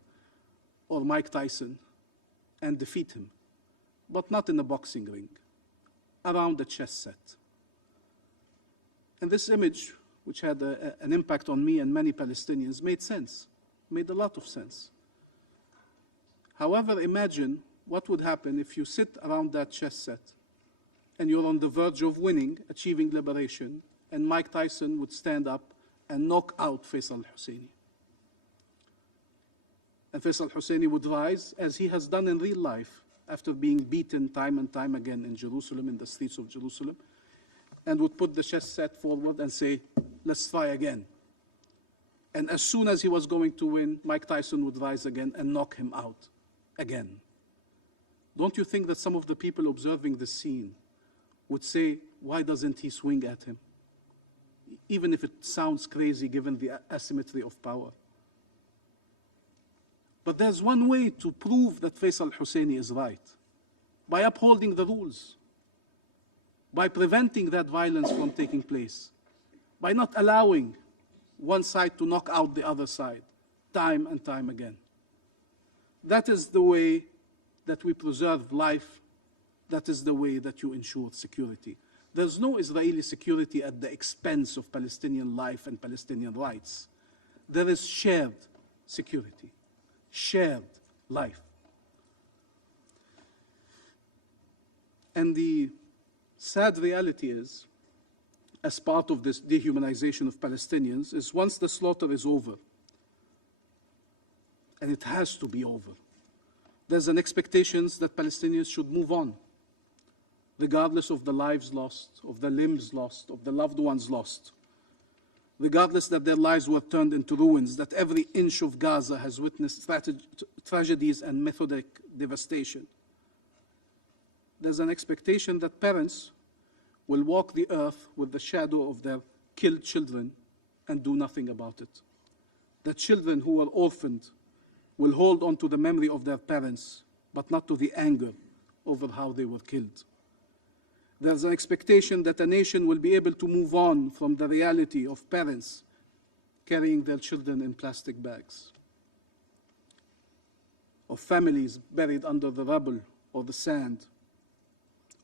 or Mike Tyson and defeat him, but not in a boxing ring, around a chess set. And this image, which had an impact on me and many Palestinians, made sense, made a lot of sense. However, imagine what would happen if you sit around that chess set and you're on the verge of winning, achieving liberation, and Mike Tyson would stand up and knock out Faisal al-Husseini. And Faisal al-Husseini would rise, as he has done in real life, after being beaten time and time again in Jerusalem, in the streets of Jerusalem, and would put the chess set forward and say, let's try again. And as soon as he was going to win, Mike Tyson would rise again and knock him out again. Don't you think that some of the people observing this scene would say, why doesn't he swing at him? Even if it sounds crazy given the asymmetry of power. But there's one way to prove that Faisal al-Husseini is right, by upholding the rules, by preventing that violence from taking place, by not allowing one side to knock out the other side, time and time again. That is the way that we preserve life. That is the way that you ensure security. There's no Israeli security at the expense of Palestinian life and Palestinian rights. There is shared security, shared life. And the sad reality is, as part of this dehumanization of Palestinians, is once the slaughter is over, and it has to be over, there's an expectation that Palestinians should move on, regardless of the lives lost, of the limbs lost, of the loved ones lost, regardless that their lives were turned into ruins, that every inch of Gaza has witnessed tragedies and methodic devastation. There's an expectation that parents will walk the earth with the shadow of their killed children and do nothing about it. That children who were orphaned will hold on to the memory of their parents, but not to the anger over how they were killed. There's an expectation that a nation will be able to move on from the reality of parents carrying their children in plastic bags, of families buried under the rubble or the sand,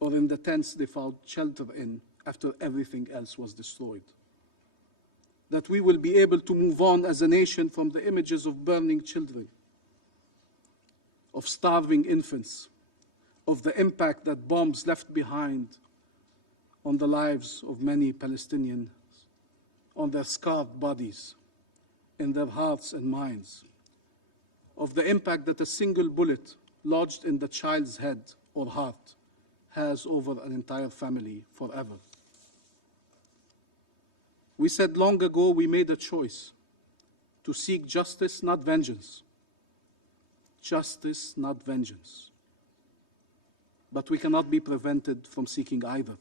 or in the tents they found shelter in after everything else was destroyed. That we will be able to move on as a nation from the images of burning children, of starving infants, of the impact that bombs left behind on the lives of many Palestinians, on their scarred bodies, in their hearts and minds, of the impact that a single bullet lodged in the child's head or heart has over an entire family forever. We said long ago we made a choice to seek justice, not vengeance. Justice, not vengeance. But we cannot be prevented from seeking either.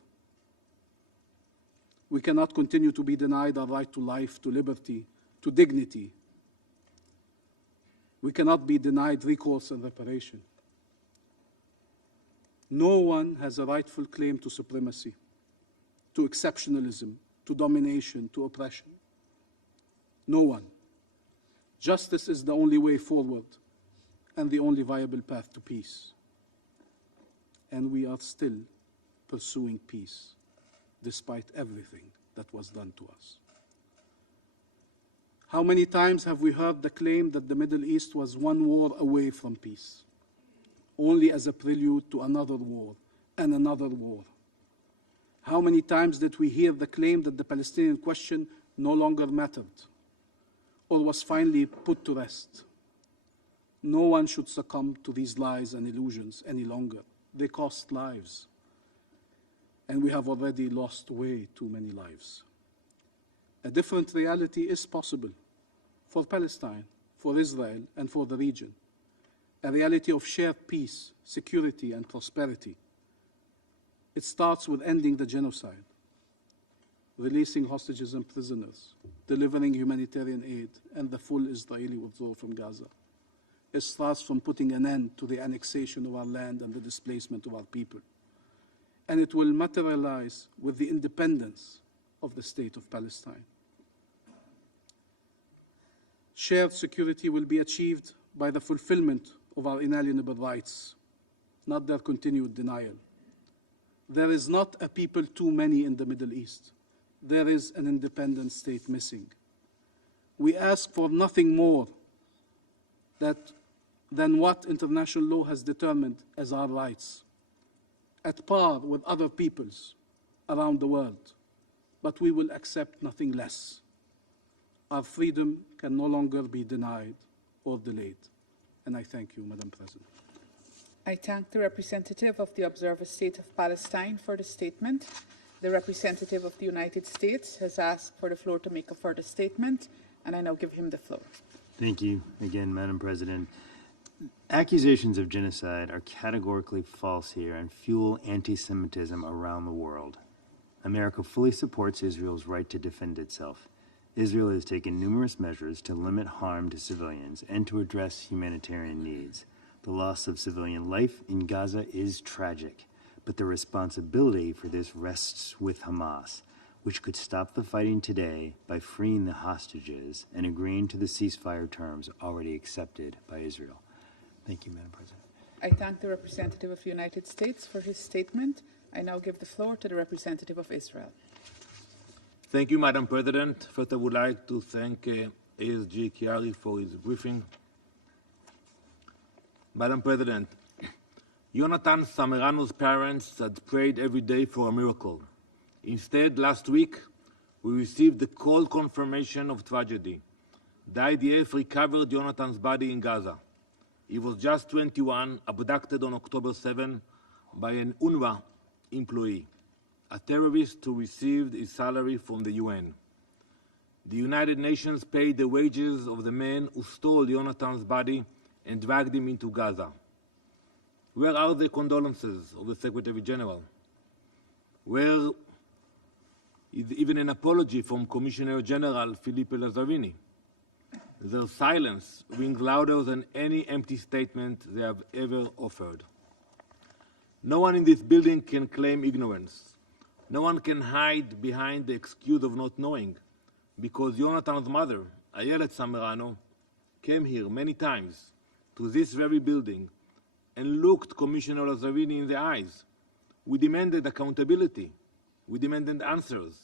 We cannot continue to be denied our right to life, to liberty, to dignity. We cannot be denied recourse and reparation. No one has a rightful claim to supremacy, to exceptionalism, to domination, to oppression. No one. Justice is the only way forward and the only viable path to peace. And we are still pursuing peace, despite everything that was done to us. How many times have we heard the claim that the Middle East was one war away from peace, only as a prelude to another war and another war? How many times did we hear the claim that the Palestinian question no longer mattered or was finally put to rest? No one should succumb to these lies and illusions any longer. They cost lives. And we have already lost way too many lives. A different reality is possible for Palestine, for Israel, and for the region. A reality of shared peace, security, and prosperity. It starts with ending the genocide, releasing hostages and prisoners, delivering humanitarian aid, and the full Israeli withdrawal from Gaza. It starts from putting an end to the annexation of our land and the displacement of our people. And it will materialize with the independence of the state of Palestine. Shared security will be achieved by the fulfillment of our inalienable rights, not their continued denial. There is not a people too many in the Middle East. There is an independent state missing. We ask for nothing more than what international law has determined as our rights, at par with other peoples around the world, but we will accept nothing less. Our freedom can no longer be denied or delayed. And I thank you, Madam President. I thank the representative of the observer state of Palestine for the statement. The representative of the United States has asked for the floor to make a further statement, and I now give him the floor. Thank you again, Madam President. Accusations of genocide are categorically false here and fuel anti-Semitism around the world. America fully supports Israel's right to defend itself. Israel has taken numerous measures to limit harm to civilians and to address humanitarian needs. The loss of civilian life in Gaza is tragic, but the responsibility for this rests with Hamas, which could stop the fighting today by freeing the hostages and agreeing to the ceasefire terms already accepted by Israel. Thank you, Madam President. I thank the representative of the United States for his statement. I now give the floor to the representative of Israel. Thank you, Madam President. First, I would like to thank ASG Chiari for his briefing. Madam President, Jonathan Samerano's parents had prayed every day for a miracle. Instead, last week, we received the cold confirmation of tragedy. The IDF recovered Jonathan's body in Gaza. He was just 21, abducted on October 7 by an UNRWA employee, a terrorist who received his salary from the UN. The United Nations paid the wages of the man who stole Jonathan's body and dragged him into Gaza. Where are the condolences of the Secretary General? Where is even an apology from Commissioner General Philippe Lazzarini? Their silence rings louder than any empty statement they have ever offered. No one in this building can claim ignorance. No one can hide behind the excuse of not knowing, because Jonathan's mother, Ayelet Samerano, came here many times to this very building and looked Commissioner Lazzarini in the eyes. We demanded accountability. We demanded answers.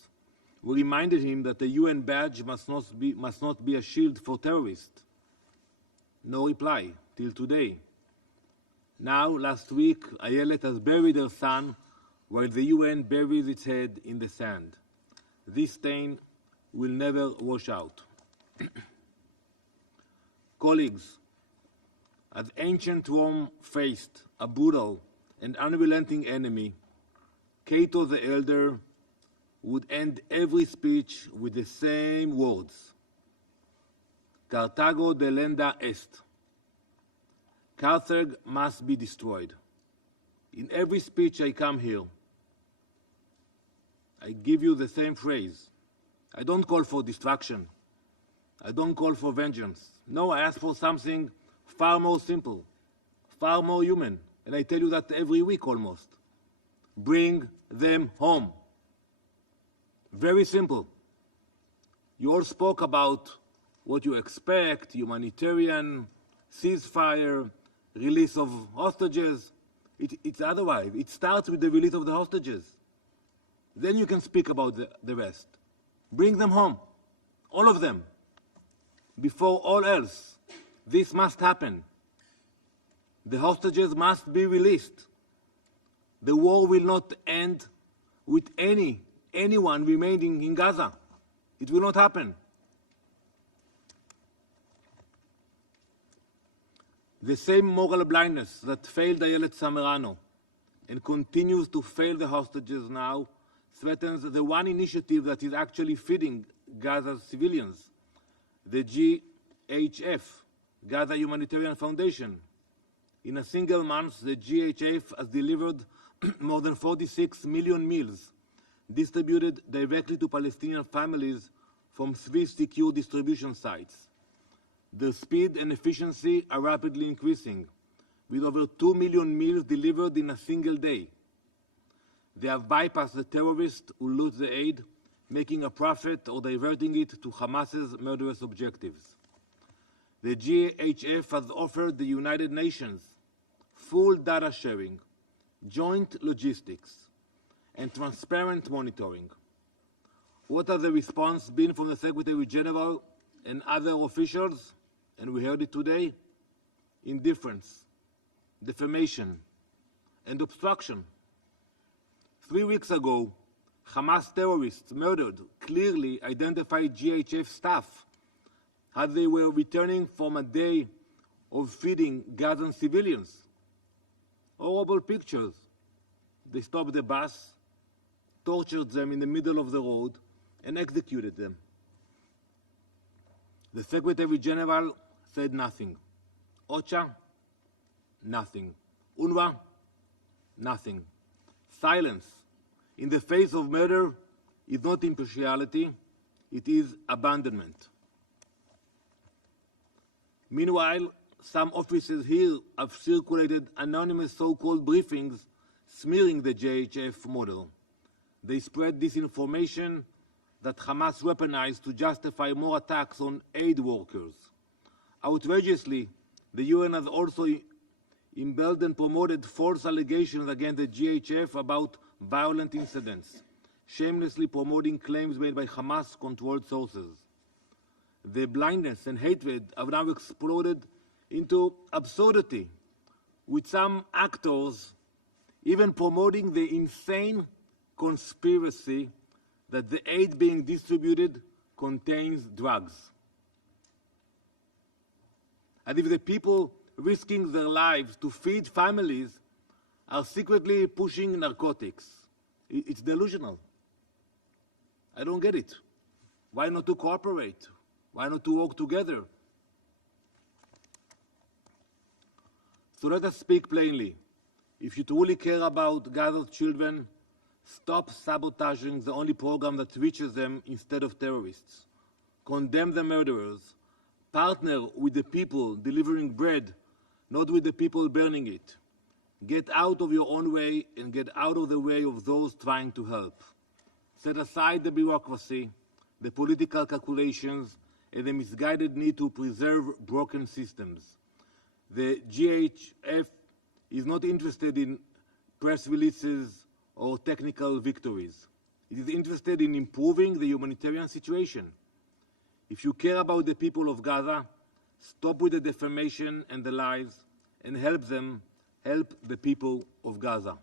We reminded him that the UN badge must not be a shield for terrorists. No reply till today. Now, last week, Ayelet has buried her son while the UN buries its head in the sand. This stain will never wash out. Colleagues, as ancient Rome faced a brutal and unrelenting enemy, Cato the Elder would end every speech with the same words: Carthago delenda est. Carthage must be destroyed. In every speech I come here, I give you the same phrase. I don't call for destruction. I don't call for vengeance. No, I ask for something far more simple, far more human. And I tell you that every week almost. Bring them home. Very simple. You all spoke about what you expect: humanitarian, ceasefire, release of hostages. It's otherwise. It starts with the release of the hostages. Then you can speak about the rest. Bring them home, all of them. Before all else, this must happen. The hostages must be released. The war will not end with anyone remaining in Gaza. It will not happen. The same moral blindness that failed Ayelet Samerano and continues to fail the hostages now threatens the one initiative that is actually feeding Gaza's civilians, the GHF, Gaza Humanitarian Foundation. In a single month, the GHF has delivered more than 46 million meals, distributed directly to Palestinian families from 3 secure distribution sites. The speed and efficiency are rapidly increasing, with over 2 million meals delivered in a single day. They have bypassed the terrorists who loot the aid, making a profit or diverting it to Hamas's murderous objectives. The GHF has offered the United Nations full data sharing, joint logistics, and transparent monitoring. What has the response been from the Secretary General and other officials? And we heard it today: indifference, defamation, and obstruction. 3 weeks ago, Hamas terrorists murdered clearly identified GHF staff as they were returning from a day of feeding Gazan civilians. Horrible pictures. They stopped the bus, tortured them in the middle of the road, and executed them. The Secretary General said nothing. OCHA, nothing. UNRWA, nothing. Silence in the face of murder is not impartiality, it is abandonment. Meanwhile, some offices here have circulated anonymous so-called briefings smearing the JHF model. They spread disinformation that Hamas weaponized to justify more attacks on aid workers. Outrageously, the UN has also embellished and promoted false allegations against the GHF about violent incidents, shamelessly promoting claims made by Hamas-controlled sources. The blindness and hatred have now exploded into absurdity with some actors even promoting the insane conspiracy that the aid being distributed contains drugs. And if the people risking their lives to feed families are secretly pushing narcotics, it's delusional. I don't get it. Why not to cooperate? Why not to work together? So let us speak plainly. If you truly care about Gaza's children, stop sabotaging the only program that reaches them instead of terrorists. Condemn the murderers. Partner with the people delivering bread, not with the people burning it. Get out of your own way and get out of the way of those trying to help. Set aside the bureaucracy, the political calculations, and the misguided need to preserve broken systems. The GHF is not interested in press releases or technical victories. It is interested in improving the humanitarian situation. If you care about the people of Gaza, stop with the defamation and the lies and help the people of Gaza.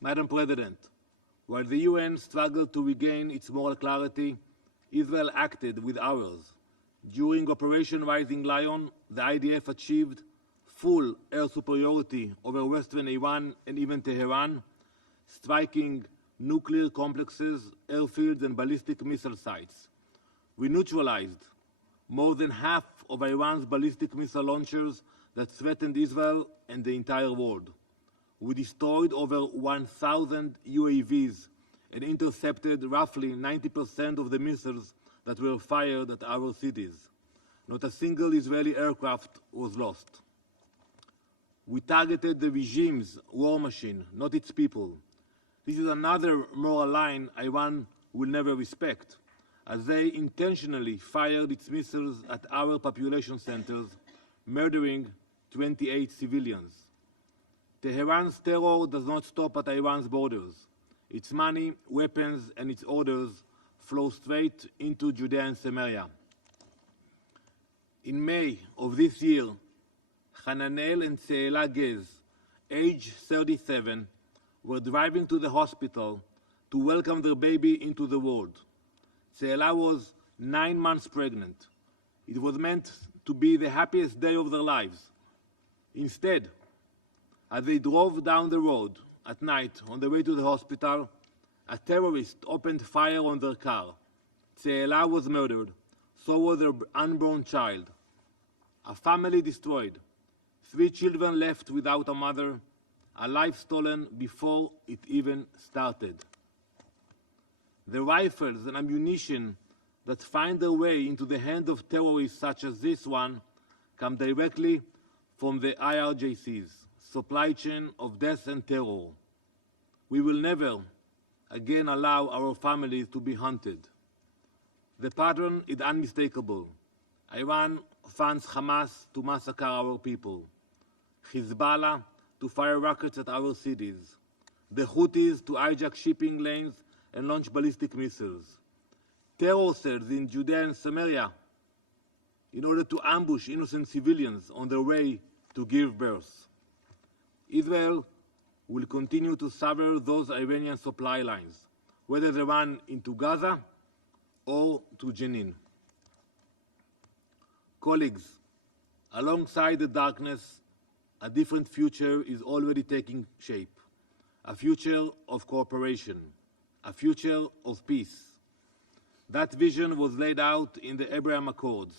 Madam President, while the UN struggled to regain its moral clarity, Israel acted with ours. During Operation Rising Lion, the IDF achieved full air superiority over western Iran and even Tehran, striking nuclear complexes, airfields, and ballistic missile sites. We neutralized more than half of Iran's ballistic missile launchers that threatened Israel and the entire world. We destroyed over 1,000 UAVs and intercepted roughly 90% of the missiles that were fired at our cities. Not a single Israeli aircraft was lost. We targeted the regime's war machine, not its people. This is another moral line Iran will never respect, as they intentionally fired its missiles at our population centers, murdering 28 civilians. Tehran's terror does not stop at Iran's borders. Its money, weapons, and its orders flow straight into Judea and Samaria. In May of this year, Hananel and Seela Gez, age 37, were driving to the hospital to welcome their baby into the world. Seela was 9 months pregnant. It was meant to be the happiest day of their lives. Instead, as they drove down the road at night on the way to the hospital, a terrorist opened fire on their car. Seela was murdered, so was their unborn child. A family destroyed, 3 children left without a mother, a life stolen before it even started. The rifles and ammunition that find their way into the hands of terrorists such as this one come directly from the IRGC's supply chain of death and terror. We will never again allow our families to be hunted. The pattern is unmistakable. Iran funds Hamas to massacre our people, Hezbollah to fire rockets at our cities, the Houthis to hijack shipping lanes and launch ballistic missiles, terror cells in Judea and Samaria in order to ambush innocent civilians on their way to give birth. Israel will continue to sever those Iranian supply lines, whether they run into Gaza or to Jenin. Colleagues, alongside the darkness, a different future is already taking shape, a future of cooperation, a future of peace. That vision was laid out in the Abraham Accords,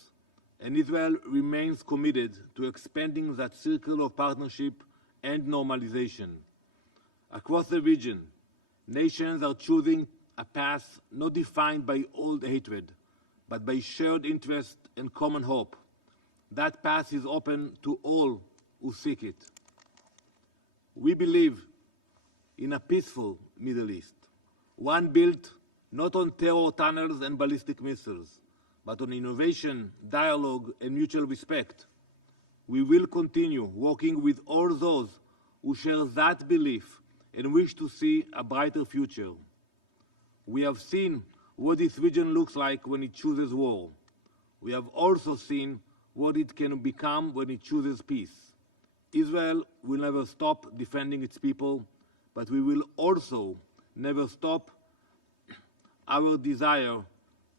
and Israel remains committed to expanding that circle of partnership and normalization. Across the region, nations are choosing a path not defined by old hatred, but by shared interest and common hope. That path is open to all who seek it. We believe in a peaceful Middle East, one built not on terror tunnels and ballistic missiles, but on innovation, dialogue, and mutual respect. We will continue working with all those who share that belief and wish to see a brighter future. We have seen what this region looks like when it chooses war. We have also seen what it can become when it chooses peace. Israel will never stop defending its people, but we will also never stop our desire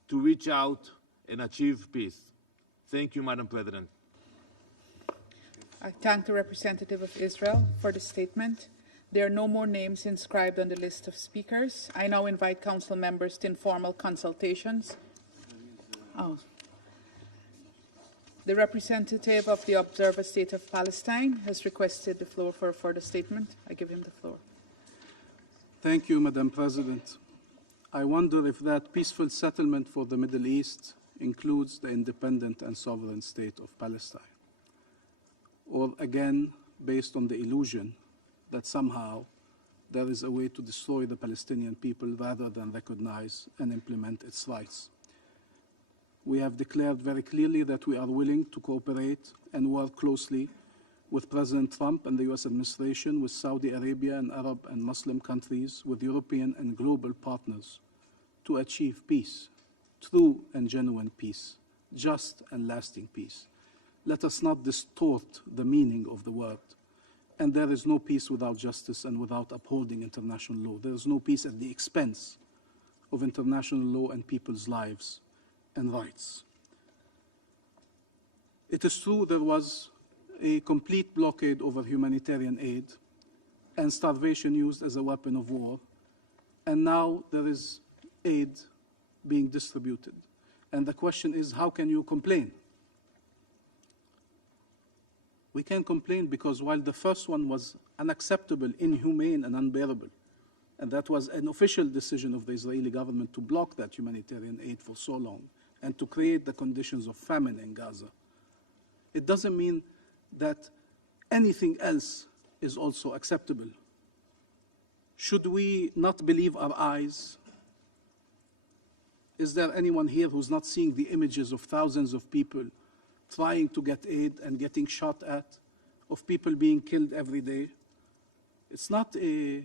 to reach out and achieve peace. Thank you, Madam President. I thank the representative of Israel for the statement. There are no more names inscribed on the list of speakers. I now invite council members to informal consultations. The representative of the Observer State of Palestine has requested the floor for a further statement. I give him the floor. Thank you, Madam President. I wonder if that peaceful settlement for the Middle East includes the independent and sovereign state of Palestine, or again, based on the illusion that somehow there is a way to destroy the Palestinian people rather than recognize and implement its rights. We have declared very clearly that we are willing to cooperate and work closely with President Trump and the U.S. administration, with Saudi Arabia and Arab and Muslim countries, with European and global partners to achieve peace, true and genuine peace, just and lasting peace. Let us not distort the meaning of the word. And there is no peace without justice and without upholding international law. There is no peace at the expense of international law and people's lives and rights. It is true there was a complete blockade over humanitarian aid and starvation used as a weapon of war, and now there is aid being distributed. And the question is, how can you complain? We can complain because while the first one was unacceptable, inhumane, and unbearable, and that was an official decision of the Israeli government to block that humanitarian aid for so long and to create the conditions of famine in Gaza, it doesn't mean that anything else is also acceptable. Should we not believe our eyes? Is there anyone here who's not seeing the images of thousands of people trying to get aid and getting shot at, of people being killed every day? It's not a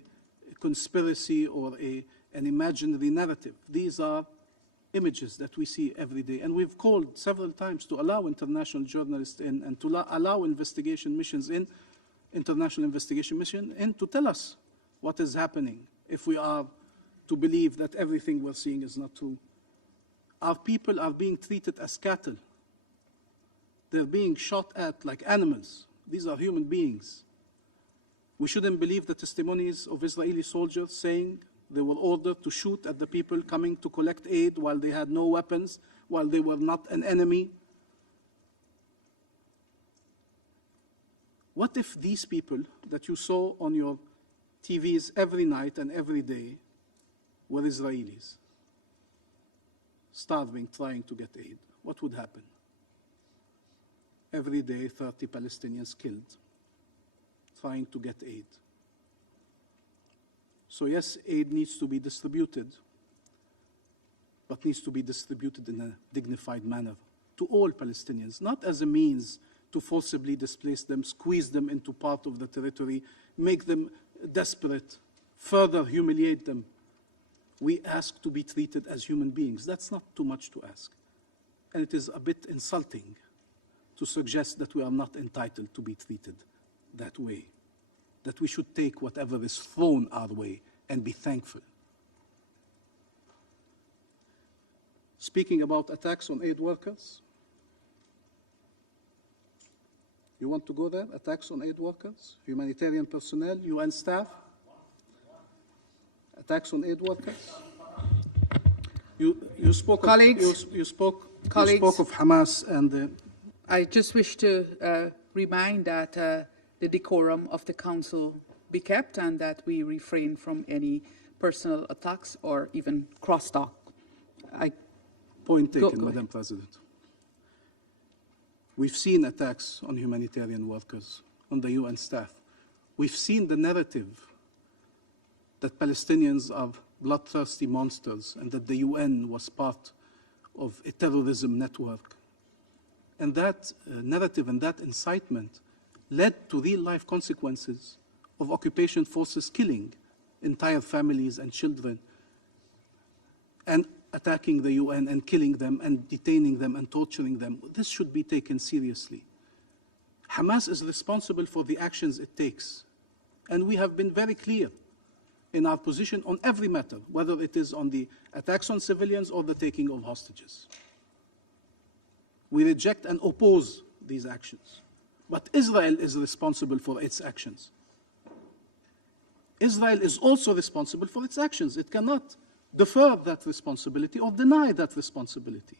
conspiracy or an imaginary narrative. These are images that we see every day. And we've called several times to allow international journalists in and to allow investigation missions in, international investigation mission in, to tell us what is happening if we are to believe that everything we're seeing is not true. Our people are being treated as cattle. They're being shot at like animals. These are human beings. We shouldn't believe the testimonies of Israeli soldiers saying they were ordered to shoot at the people coming to collect aid while they had no weapons, while they were not an enemy. What if these people that you saw on your TVs every night and every day were Israelis, starving, trying to get aid? What would happen? Every day, 30 Palestinians killed, trying to get aid. So yes, aid needs to be distributed, but needs to be distributed in a dignified manner to all Palestinians, not as a means to forcibly displace them, squeeze them into part of the territory, make them desperate, further humiliate them. We ask to be treated as human beings. That's not too much to ask. And it is a bit insulting to suggest that we are not entitled to be treated that way, that we should take whatever is thrown our way and be thankful. Speaking about attacks on aid workers, you want to go there? Attacks on aid workers, humanitarian personnel, UN staff, attacks on aid workers. You spoke Colleagues, you spoke of Hamas and I just wish to remind that the decorum of the Council be kept and that we refrain from any personal attacks or even crosstalk. Point taken, Madam President. We've seen attacks on humanitarian workers, on the UN staff. We've seen the narrative that Palestinians are bloodthirsty monsters and that the UN was part of a terrorism network. And that narrative and that incitement led to real-life consequences of occupation forces killing entire families and children. And attacking the UN and killing them and detaining them and torturing them. This should be taken seriously. Hamas is responsible for the actions it takes. And we have been very clear in our position on every matter, whether it is on the attacks on civilians or the taking of hostages. We reject and oppose these actions. But Israel is responsible for its actions. Israel is also responsible for its actions. It cannot defer that responsibility or deny that responsibility.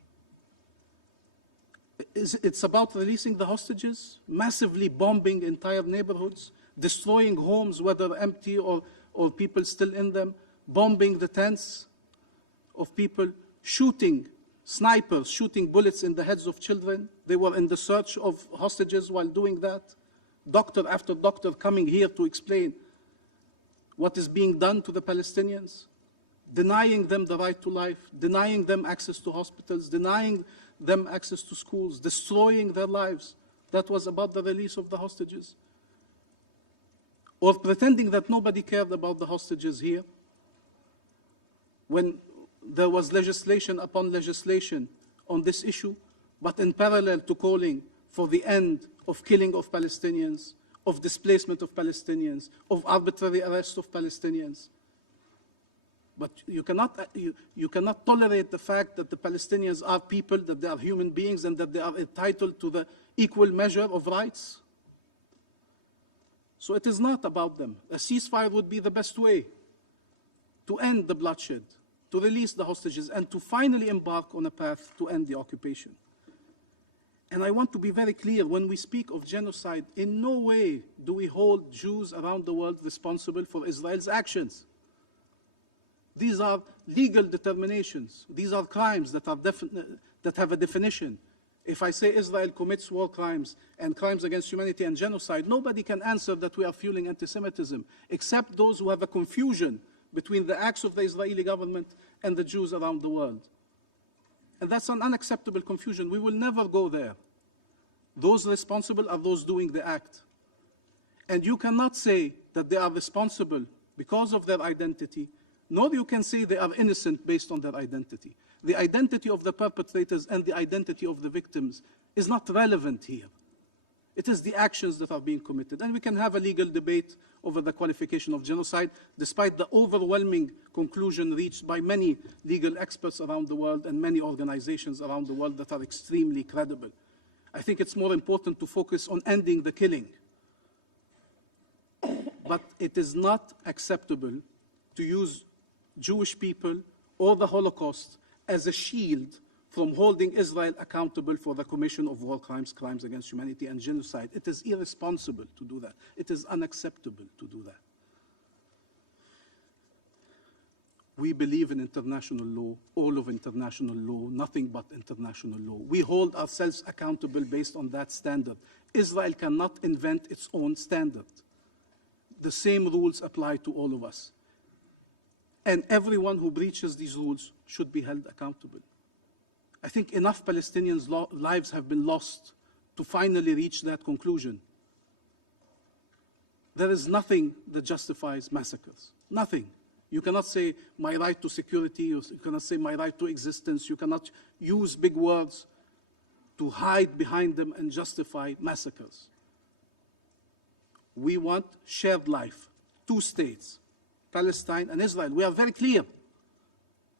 It's about releasing the hostages, massively bombing entire neighborhoods, destroying homes, whether empty or people still in them, bombing the tents of people, shooting snipers, shooting bullets in the heads of children. They were in the search of hostages while doing that. Doctor after doctor coming here to explain what is being done to the Palestinians, denying them the right to life, denying them access to hospitals, denying them access to schools, destroying their lives. That was about the release of the hostages. Or pretending that nobody cared about the hostages here, when there was legislation upon legislation on this issue, but in parallel to calling for the end of killing of Palestinians, of displacement of Palestinians, of arbitrary arrest of Palestinians. But you cannot tolerate the fact that the Palestinians are people, that they are human beings, and that they are entitled to the equal measure of rights. So it is not about them. A ceasefire would be the best way to end the bloodshed, to release the hostages, and to finally embark on a path to end the occupation. And I want to be very clear, when we speak of genocide, in no way do we hold Jews around the world responsible for Israel's actions. These are legal determinations. These are crimes that have a definition. If I say Israel commits war crimes and crimes against humanity and genocide, nobody can answer that we are fueling anti-Semitism, except those who have a confusion between the acts of the Israeli government and the Jews around the world. And that's an unacceptable confusion. We will never go there. Those responsible are those doing the act. And you cannot say that they are responsible because of their identity, nor you can say they are innocent based on their identity. The identity of the perpetrators and the identity of the victims is not relevant here. It is the actions that are being committed. And we can have a legal debate over the qualification of genocide, despite the overwhelming conclusion reached by many legal experts around the world and many organizations around the world that are extremely credible. I think it's more important to focus on ending the killing. But it is not acceptable to use Jewish people or the Holocaust as a shield from holding Israel accountable for the commission of war crimes, crimes against humanity, and genocide. It is irresponsible to do that. It is unacceptable to do that. We believe in international law, all of international law, nothing but international law. We hold ourselves accountable based on that standard. Israel cannot invent its own standard. The same rules apply to all of us. And everyone who breaches these rules should be held accountable. I think enough Palestinians' lives have been lost to finally reach that conclusion. There is nothing that justifies massacres. Nothing. You cannot say my right to security, you cannot say my right to existence, you cannot use big words to hide behind them and justify massacres. We want shared life, 2 states, Palestine and Israel. We are very clear.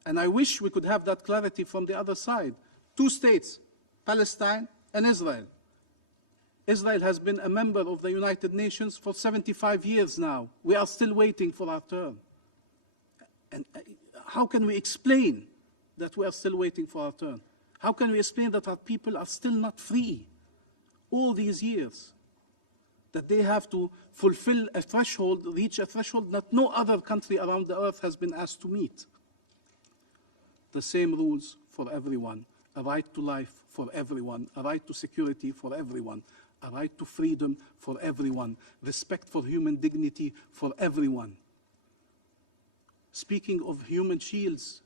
And I wish we could have that clarity from the other side. 2 states, Palestine and Israel. Israel has been a member of the United Nations for 75 years now. We are still waiting for our turn. And how can we explain that we are still waiting for our turn? How can we explain that our people are still not free all these years? That they have to fulfill a threshold, reach a threshold that no other country around the earth has been asked to meet. The same rules for everyone, a right to life for everyone, a right to security for everyone, a right to freedom for everyone, respect for human dignity for everyone. Speaking of human shields,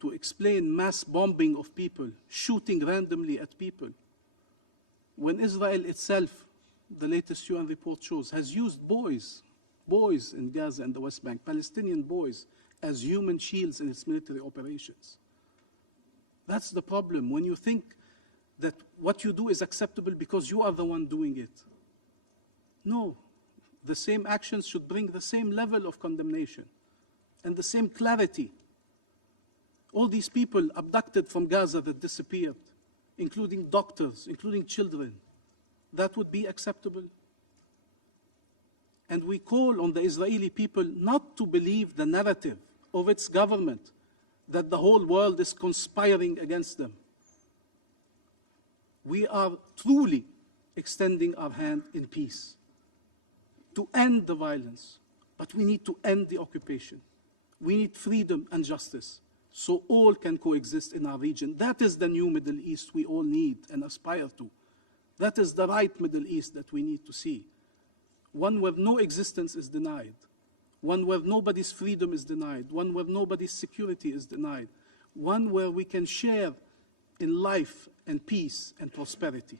to explain mass bombing of people, shooting randomly at people, when Israel itself, the latest UN report shows, has used boys in Gaza and the West Bank, Palestinian boys, as human shields in its military operations. That's the problem, when you think that what you do is acceptable because you are the one doing it. No, the same actions should bring the same level of condemnation and the same clarity. All these people abducted from Gaza that disappeared, including doctors, including children, that would be acceptable? And we call on the Israeli people not to believe the narrative of its government that the whole world is conspiring against them. We are truly extending our hand in peace to end the violence, but we need to end the occupation. We need freedom and justice so all can coexist in our region. That is the new Middle East we all need and aspire to. That is the right Middle East that we need to see. One where no existence is denied, one where nobody's freedom is denied, one where nobody's security is denied, one where we can share in life and peace and prosperity.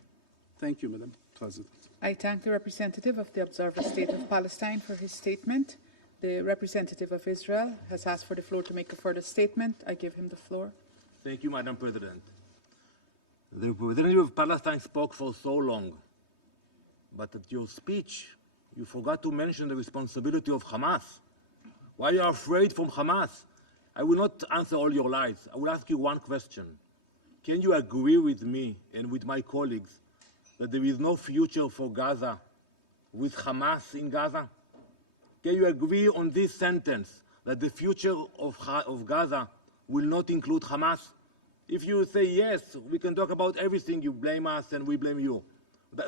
Thank you, Madam President. I thank the representative of the Observer State of Palestine for his statement. The representative of Israel has asked for the floor to make a further statement. I give him the floor. Thank you, Madam President. The representative of Palestine spoke for so long, but at your speech, you forgot to mention the responsibility of Hamas. Why are you afraid from Hamas? I will not answer all your lies. I will ask you one question. Can you agree with me and with my colleagues that there is no future for Gaza with Hamas in Gaza? Can you agree on this sentence, that the future of Gaza will not include Hamas? If you say yes, we can talk about everything. You blame us and we blame you.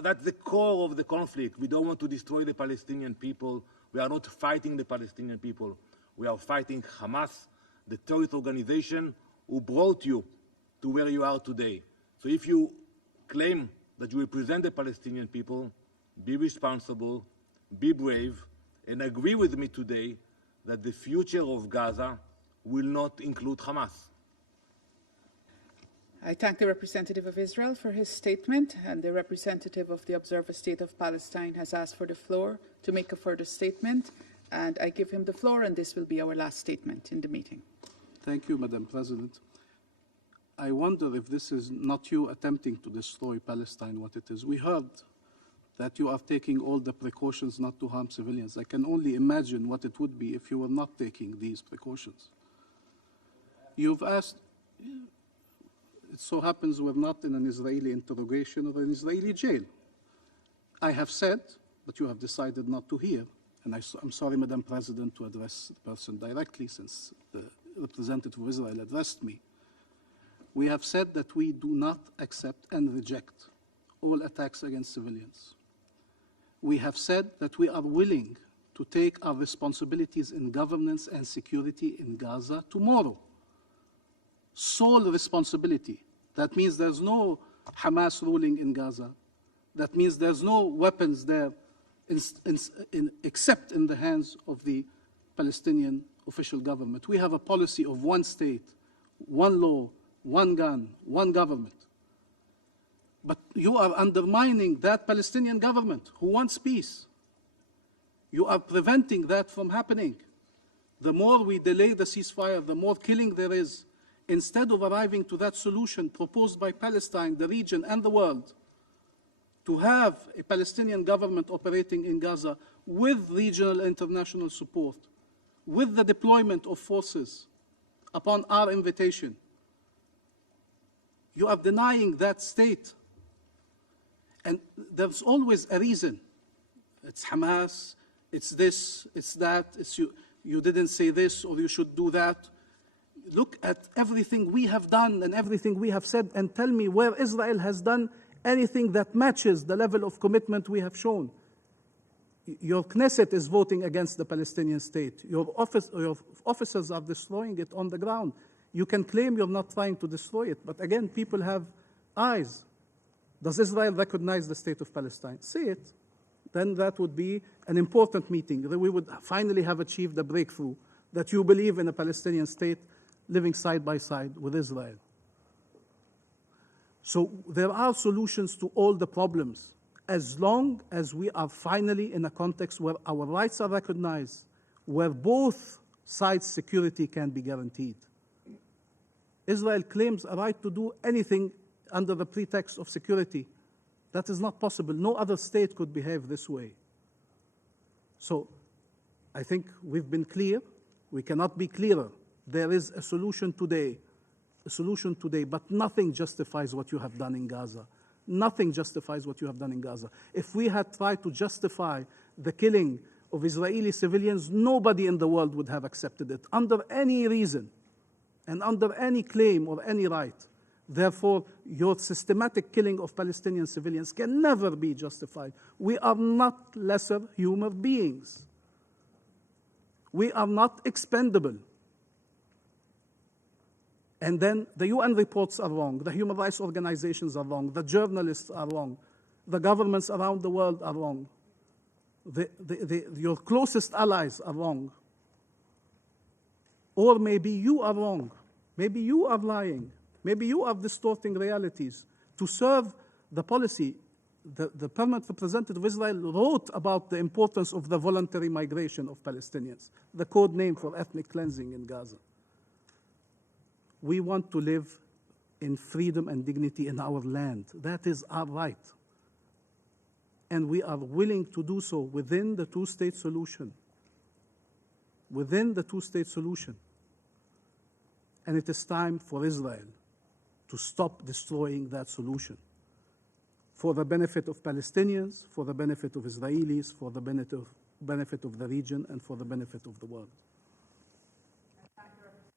That's the core of the conflict. We don't want to destroy the Palestinian people. We are not fighting the Palestinian people. We are fighting Hamas, the terrorist organization who brought you to where you are today. So if you claim that you represent the Palestinian people, be responsible, be brave, and agree with me today that the future of Gaza will not include Hamas. I thank the representative of Israel for his statement, and the representative of the Observer State of Palestine has asked for the floor to make a further statement, and I give him the floor, and this will be our last statement in the meeting. Thank you, Madam President. I wonder if this is not you attempting to destroy Palestine, what it is. We heard that you are taking all the precautions not to harm civilians. I can only imagine what it would be if you were not taking these precautions. You've asked, it so happens we're not in an Israeli interrogation or an Israeli jail. I have said, but you have decided not to hear, and I'm sorry, Madam President, to address the person directly since the representative of Israel addressed me. We have said that we do not accept and reject all attacks against civilians. We have said that we are willing to take our responsibilities in governance and security in Gaza tomorrow. Sole responsibility. That means there's no Hamas ruling in Gaza. That means there's no weapons there except in the hands of the Palestinian official government. We have a policy of one state, one law, one gun, one government. But you are undermining that Palestinian government who wants peace. You are preventing that from happening. The more we delay the ceasefire, the more killing there is. Instead of arriving to that solution proposed by Palestine, the region, and the world, to have a Palestinian government operating in Gaza with regional international support, with the deployment of forces upon our invitation, you are denying that state. And there's always a reason. It's Hamas, it's this, it's that, it's you didn't say this or you should do that. Look at everything we have done and everything we have said and tell me where Israel has done anything that matches the level of commitment we have shown. Your Knesset is voting against the Palestinian state. Your officers are destroying it on the ground. You can claim you're not trying to destroy it, but again, people have eyes. Does Israel recognize the state of Palestine? Say it. Then that would be an important meeting. That we would finally have achieved a breakthrough, that you believe in a Palestinian state living side by side with Israel. So there are solutions to all the problems, as long as we are finally in a context where our rights are recognized, where both sides' security can be guaranteed. Israel claims a right to do anything under the pretext of security. That is not possible. No other state could behave this way. So I think we've been clear. We cannot be clearer. There is a solution today, but nothing justifies what you have done in Gaza. Nothing justifies what you have done in Gaza. If we had tried to justify the killing of Israeli civilians, nobody in the world would have accepted it, under any reason and under any claim or any right. Therefore, your systematic killing of Palestinian civilians can never be justified. We are not lesser human beings. We are not expendable. And then the UN reports are wrong, the human rights organizations are wrong, the journalists are wrong, the governments around the world are wrong, your closest allies are wrong. Or maybe you are wrong, maybe you are lying, maybe you are distorting realities to serve the policy. The permanent representative of Israel wrote about the importance of the voluntary migration of Palestinians, the code name for ethnic cleansing in Gaza. We want to live in freedom and dignity in our land. That is our right. And we are willing to do so within the two-state solution. Within the two-state solution. And it is time for Israel to stop destroying that solution. For the benefit of Palestinians, for the benefit of Israelis, for the benefit of the region, and for the benefit of the world.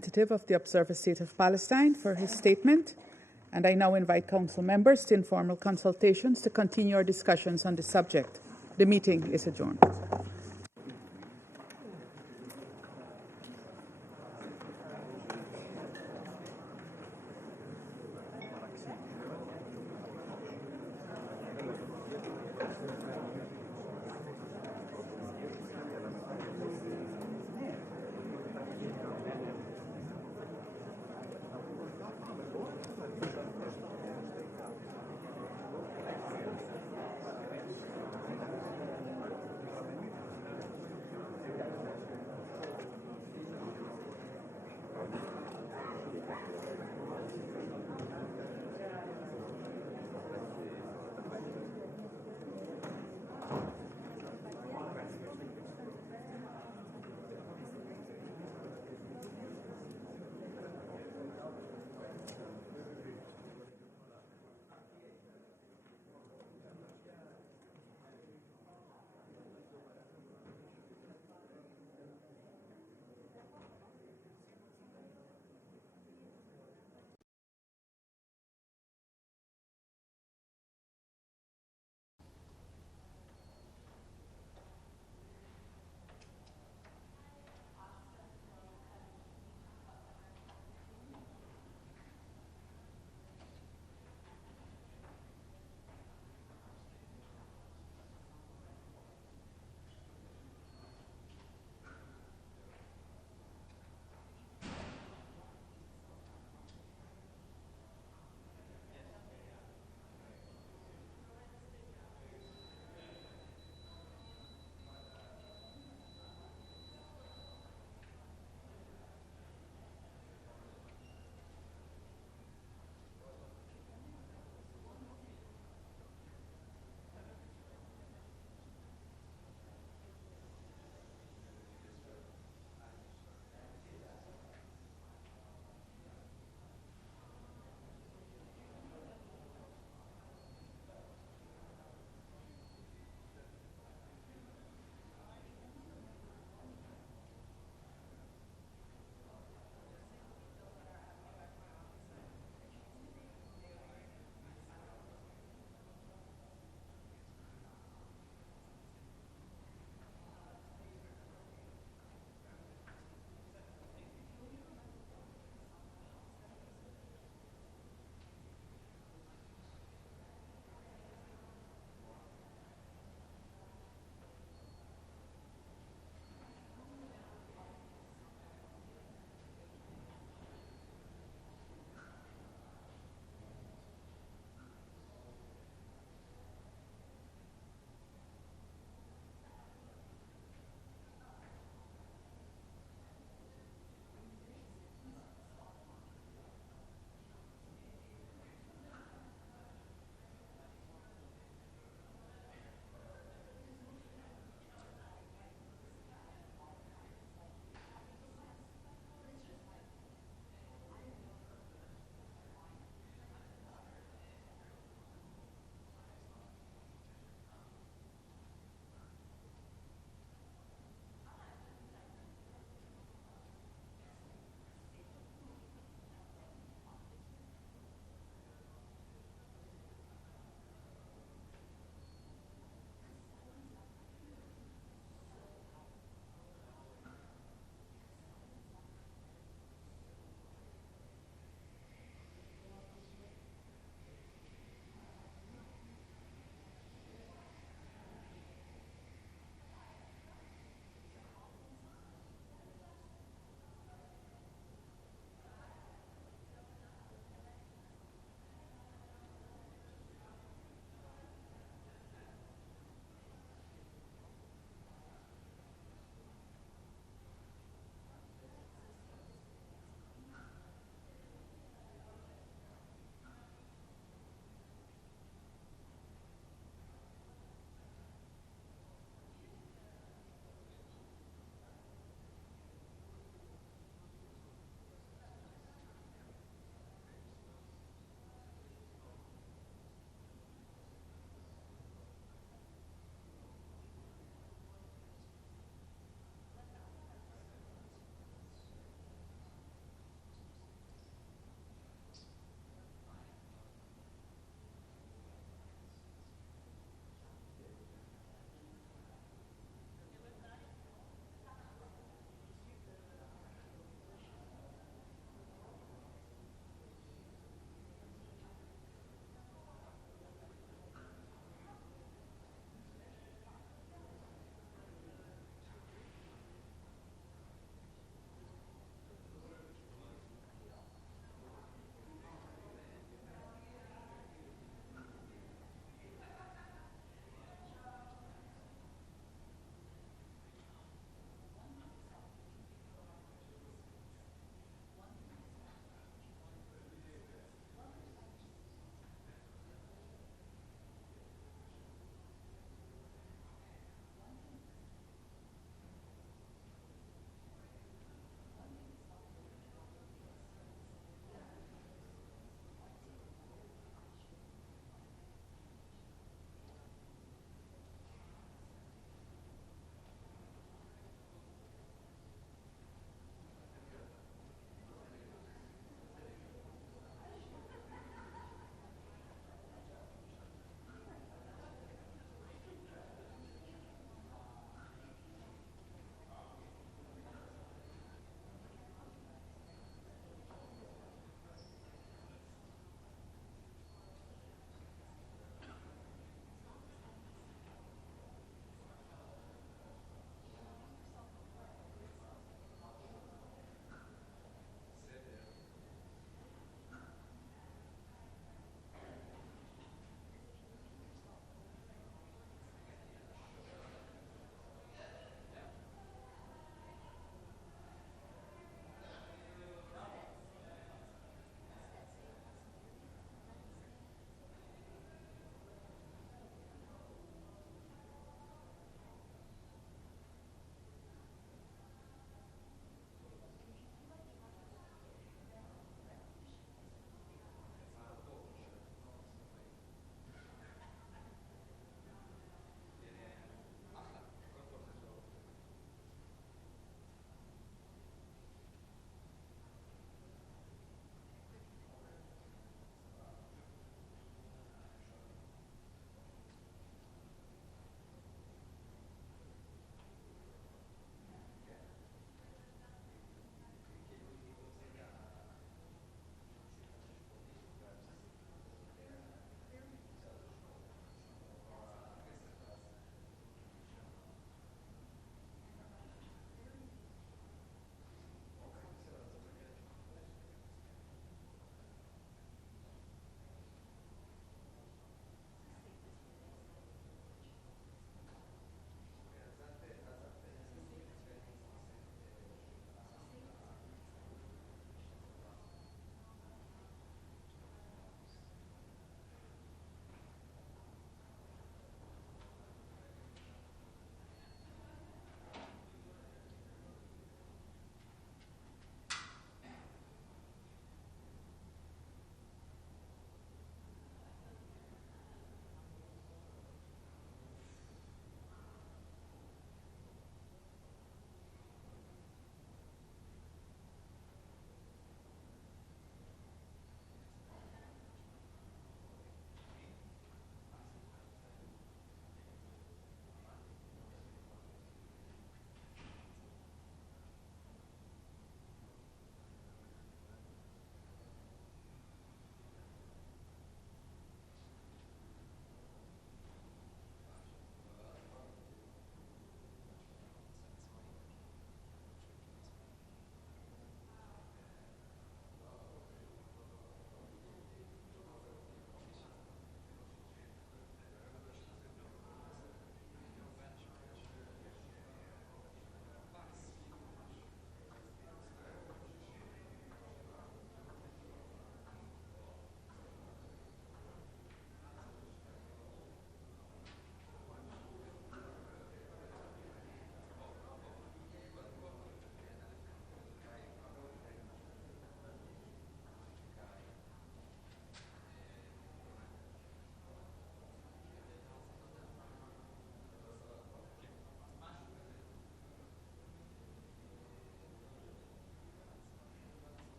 Representative of the Observer State of Palestine for his statement, and I now invite Council members to informal consultations to continue our discussions on the subject. The meeting is adjourned.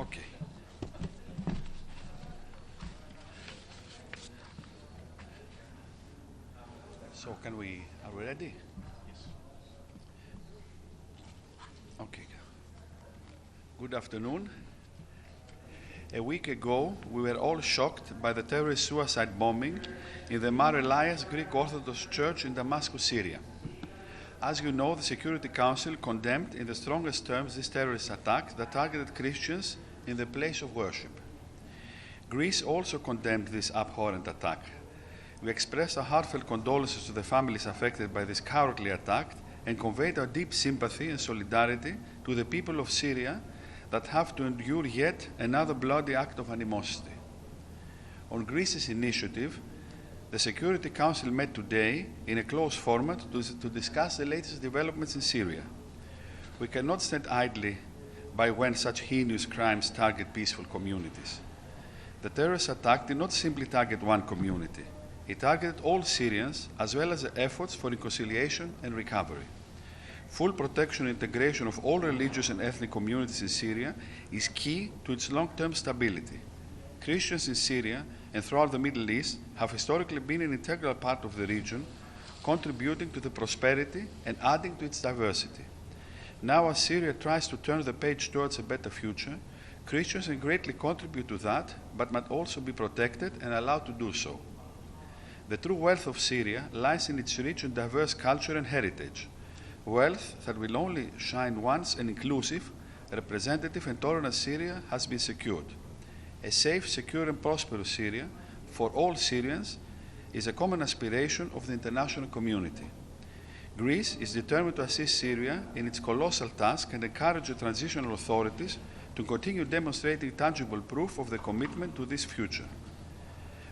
Okay. So are we ready? Yes. Okay. Good afternoon. A week ago, we were all shocked by the terrorist suicide bombing in the Mar Elias Greek Orthodox Church in Damascus, Syria. As you know, the Security Council condemned in the strongest terms this terrorist attack that targeted Christians in the place of worship. Greece also condemned this abhorrent attack. We expressed our heartfelt condolences to the families affected by this cowardly attack and conveyed our deep sympathy and solidarity to the people of Syria that have to endure yet another bloody act of animosity. On Greece's initiative, the Security Council met today in a closed format to discuss the latest developments in Syria. We cannot stand idly by when such heinous crimes target peaceful communities. The terrorist attack did not simply target one community. It targeted all Syrians, as well as the efforts for reconciliation and recovery. Full protection and integration of all religious and ethnic communities in Syria is key to its long-term stability. Christians in Syria and throughout the Middle East have historically been an integral part of the region, contributing to the prosperity and adding to its diversity. Now, as Syria tries to turn the page towards a better future, Christians can greatly contribute to that, but must also be protected and allowed to do so. The true wealth of Syria lies in its rich and diverse culture and heritage, wealth that will only shine once an inclusive, representative and tolerant Syria has been secured. A safe, secure and prosperous Syria for all Syrians is a common aspiration of the international community. Greece is determined to assist Syria in its colossal task and encourage the transitional authorities to continue demonstrating tangible proof of the commitment to this future.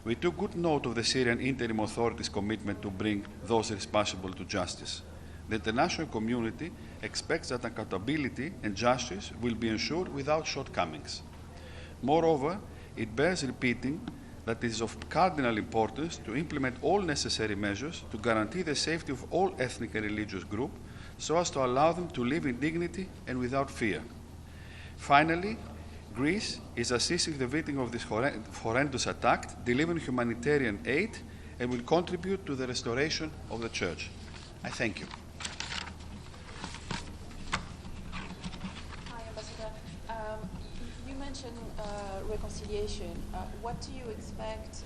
We took good note of the Syrian interim authorities' commitment to bring those responsible to justice. The international community expects that accountability and justice will be ensured without shortcomings. Moreover, it bears repeating that it is of cardinal importance to implement all necessary measures to guarantee the safety of all ethnic and religious groups so as to allow them to live in dignity and without fear. Finally, Greece is assisting the victim of this horrendous attack, delivering humanitarian aid, and will contribute to the restoration of the Church. I thank you. Reconciliation. What do you expect?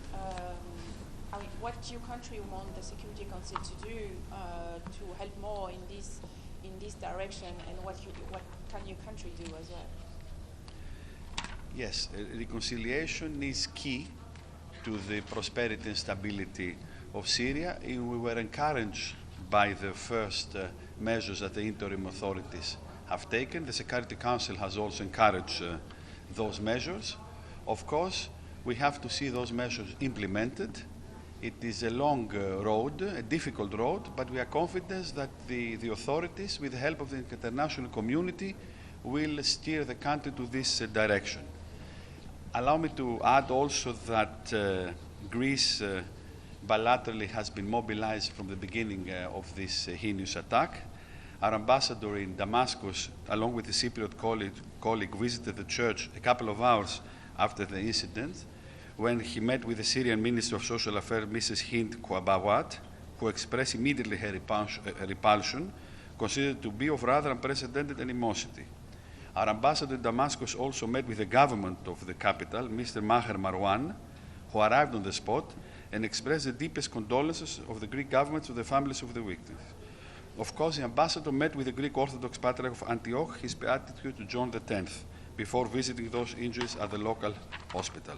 What do your country want the Security Council to do to help more in this direction, and what can your country do as well? Yes, reconciliation is key to the prosperity and stability of Syria. We were encouraged by the first measures that the interim authorities have taken. The Security Council has also encouraged those measures. Of course, we have to see those measures implemented. It is a long road, a difficult road, but we are confident that the authorities, with the help of the international community, will steer the country to this direction. Allow me to add also that Greece bilaterally has been mobilized from the beginning of this heinous attack. Our ambassador in Damascus, along with the Cypriot colleague, visited the church a couple of hours after the incident, when he met with the Syrian Minister of Social Affairs, Mrs. Hind Kouabawat, who expressed immediately her repulsion, considered to be of rather unprecedented animosity. Our ambassador in Damascus also met with the government of the capital, Mr. Maher Marwan, who arrived on the spot and expressed the deepest condolences of the Greek government to the families of the victims. Of course, the ambassador met with the Greek Orthodox Patriarch of Antioch, His Beatitude John X, before visiting those injuries at the local hospital.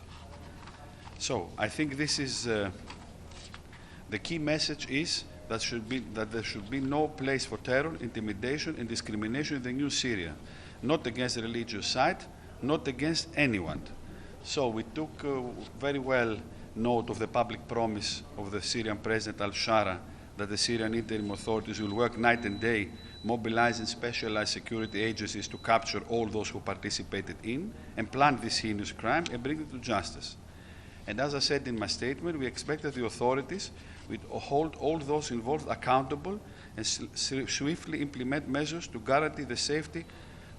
So, I think this is the key message is that there should be no place for terror, intimidation, and discrimination in the new Syria, not against the religious side, not against anyone. So we took very well note of the public promise of the Syrian President al-Shara that the Syrian interim authorities will work night and day, mobilizing specialized security agencies to capture all those who participated in and planned this heinous crime and bring them to justice. And as I said in my statement, we expect that the authorities will hold all those involved accountable and swiftly implement measures to guarantee the safety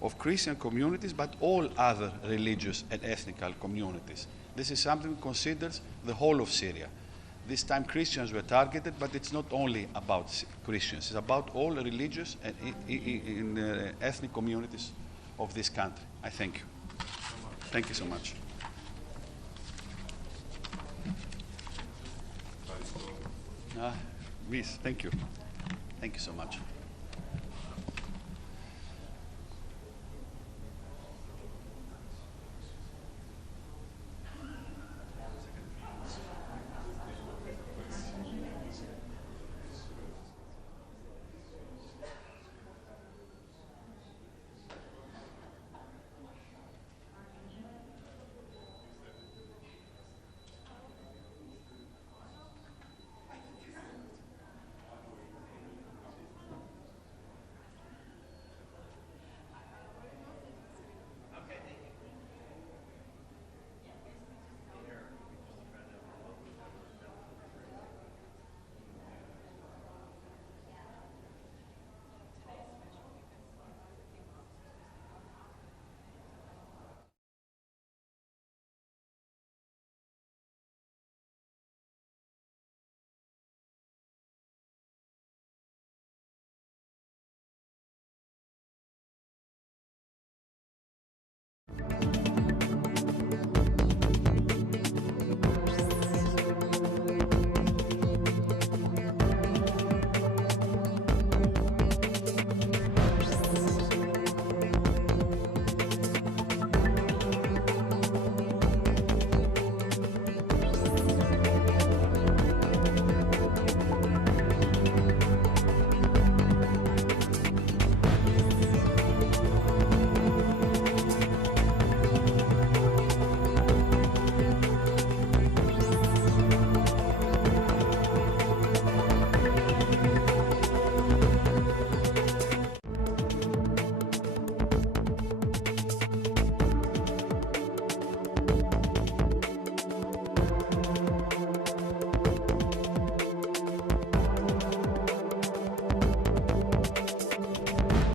of Christian communities, but all other religious and ethnic communities. This is something that considers the whole of Syria. This time Christians were targeted, but it's not only about Christians. It's about all religious and ethnic communities of this country. I thank you. Thank you so much. Miss, thank you. Thank you so much.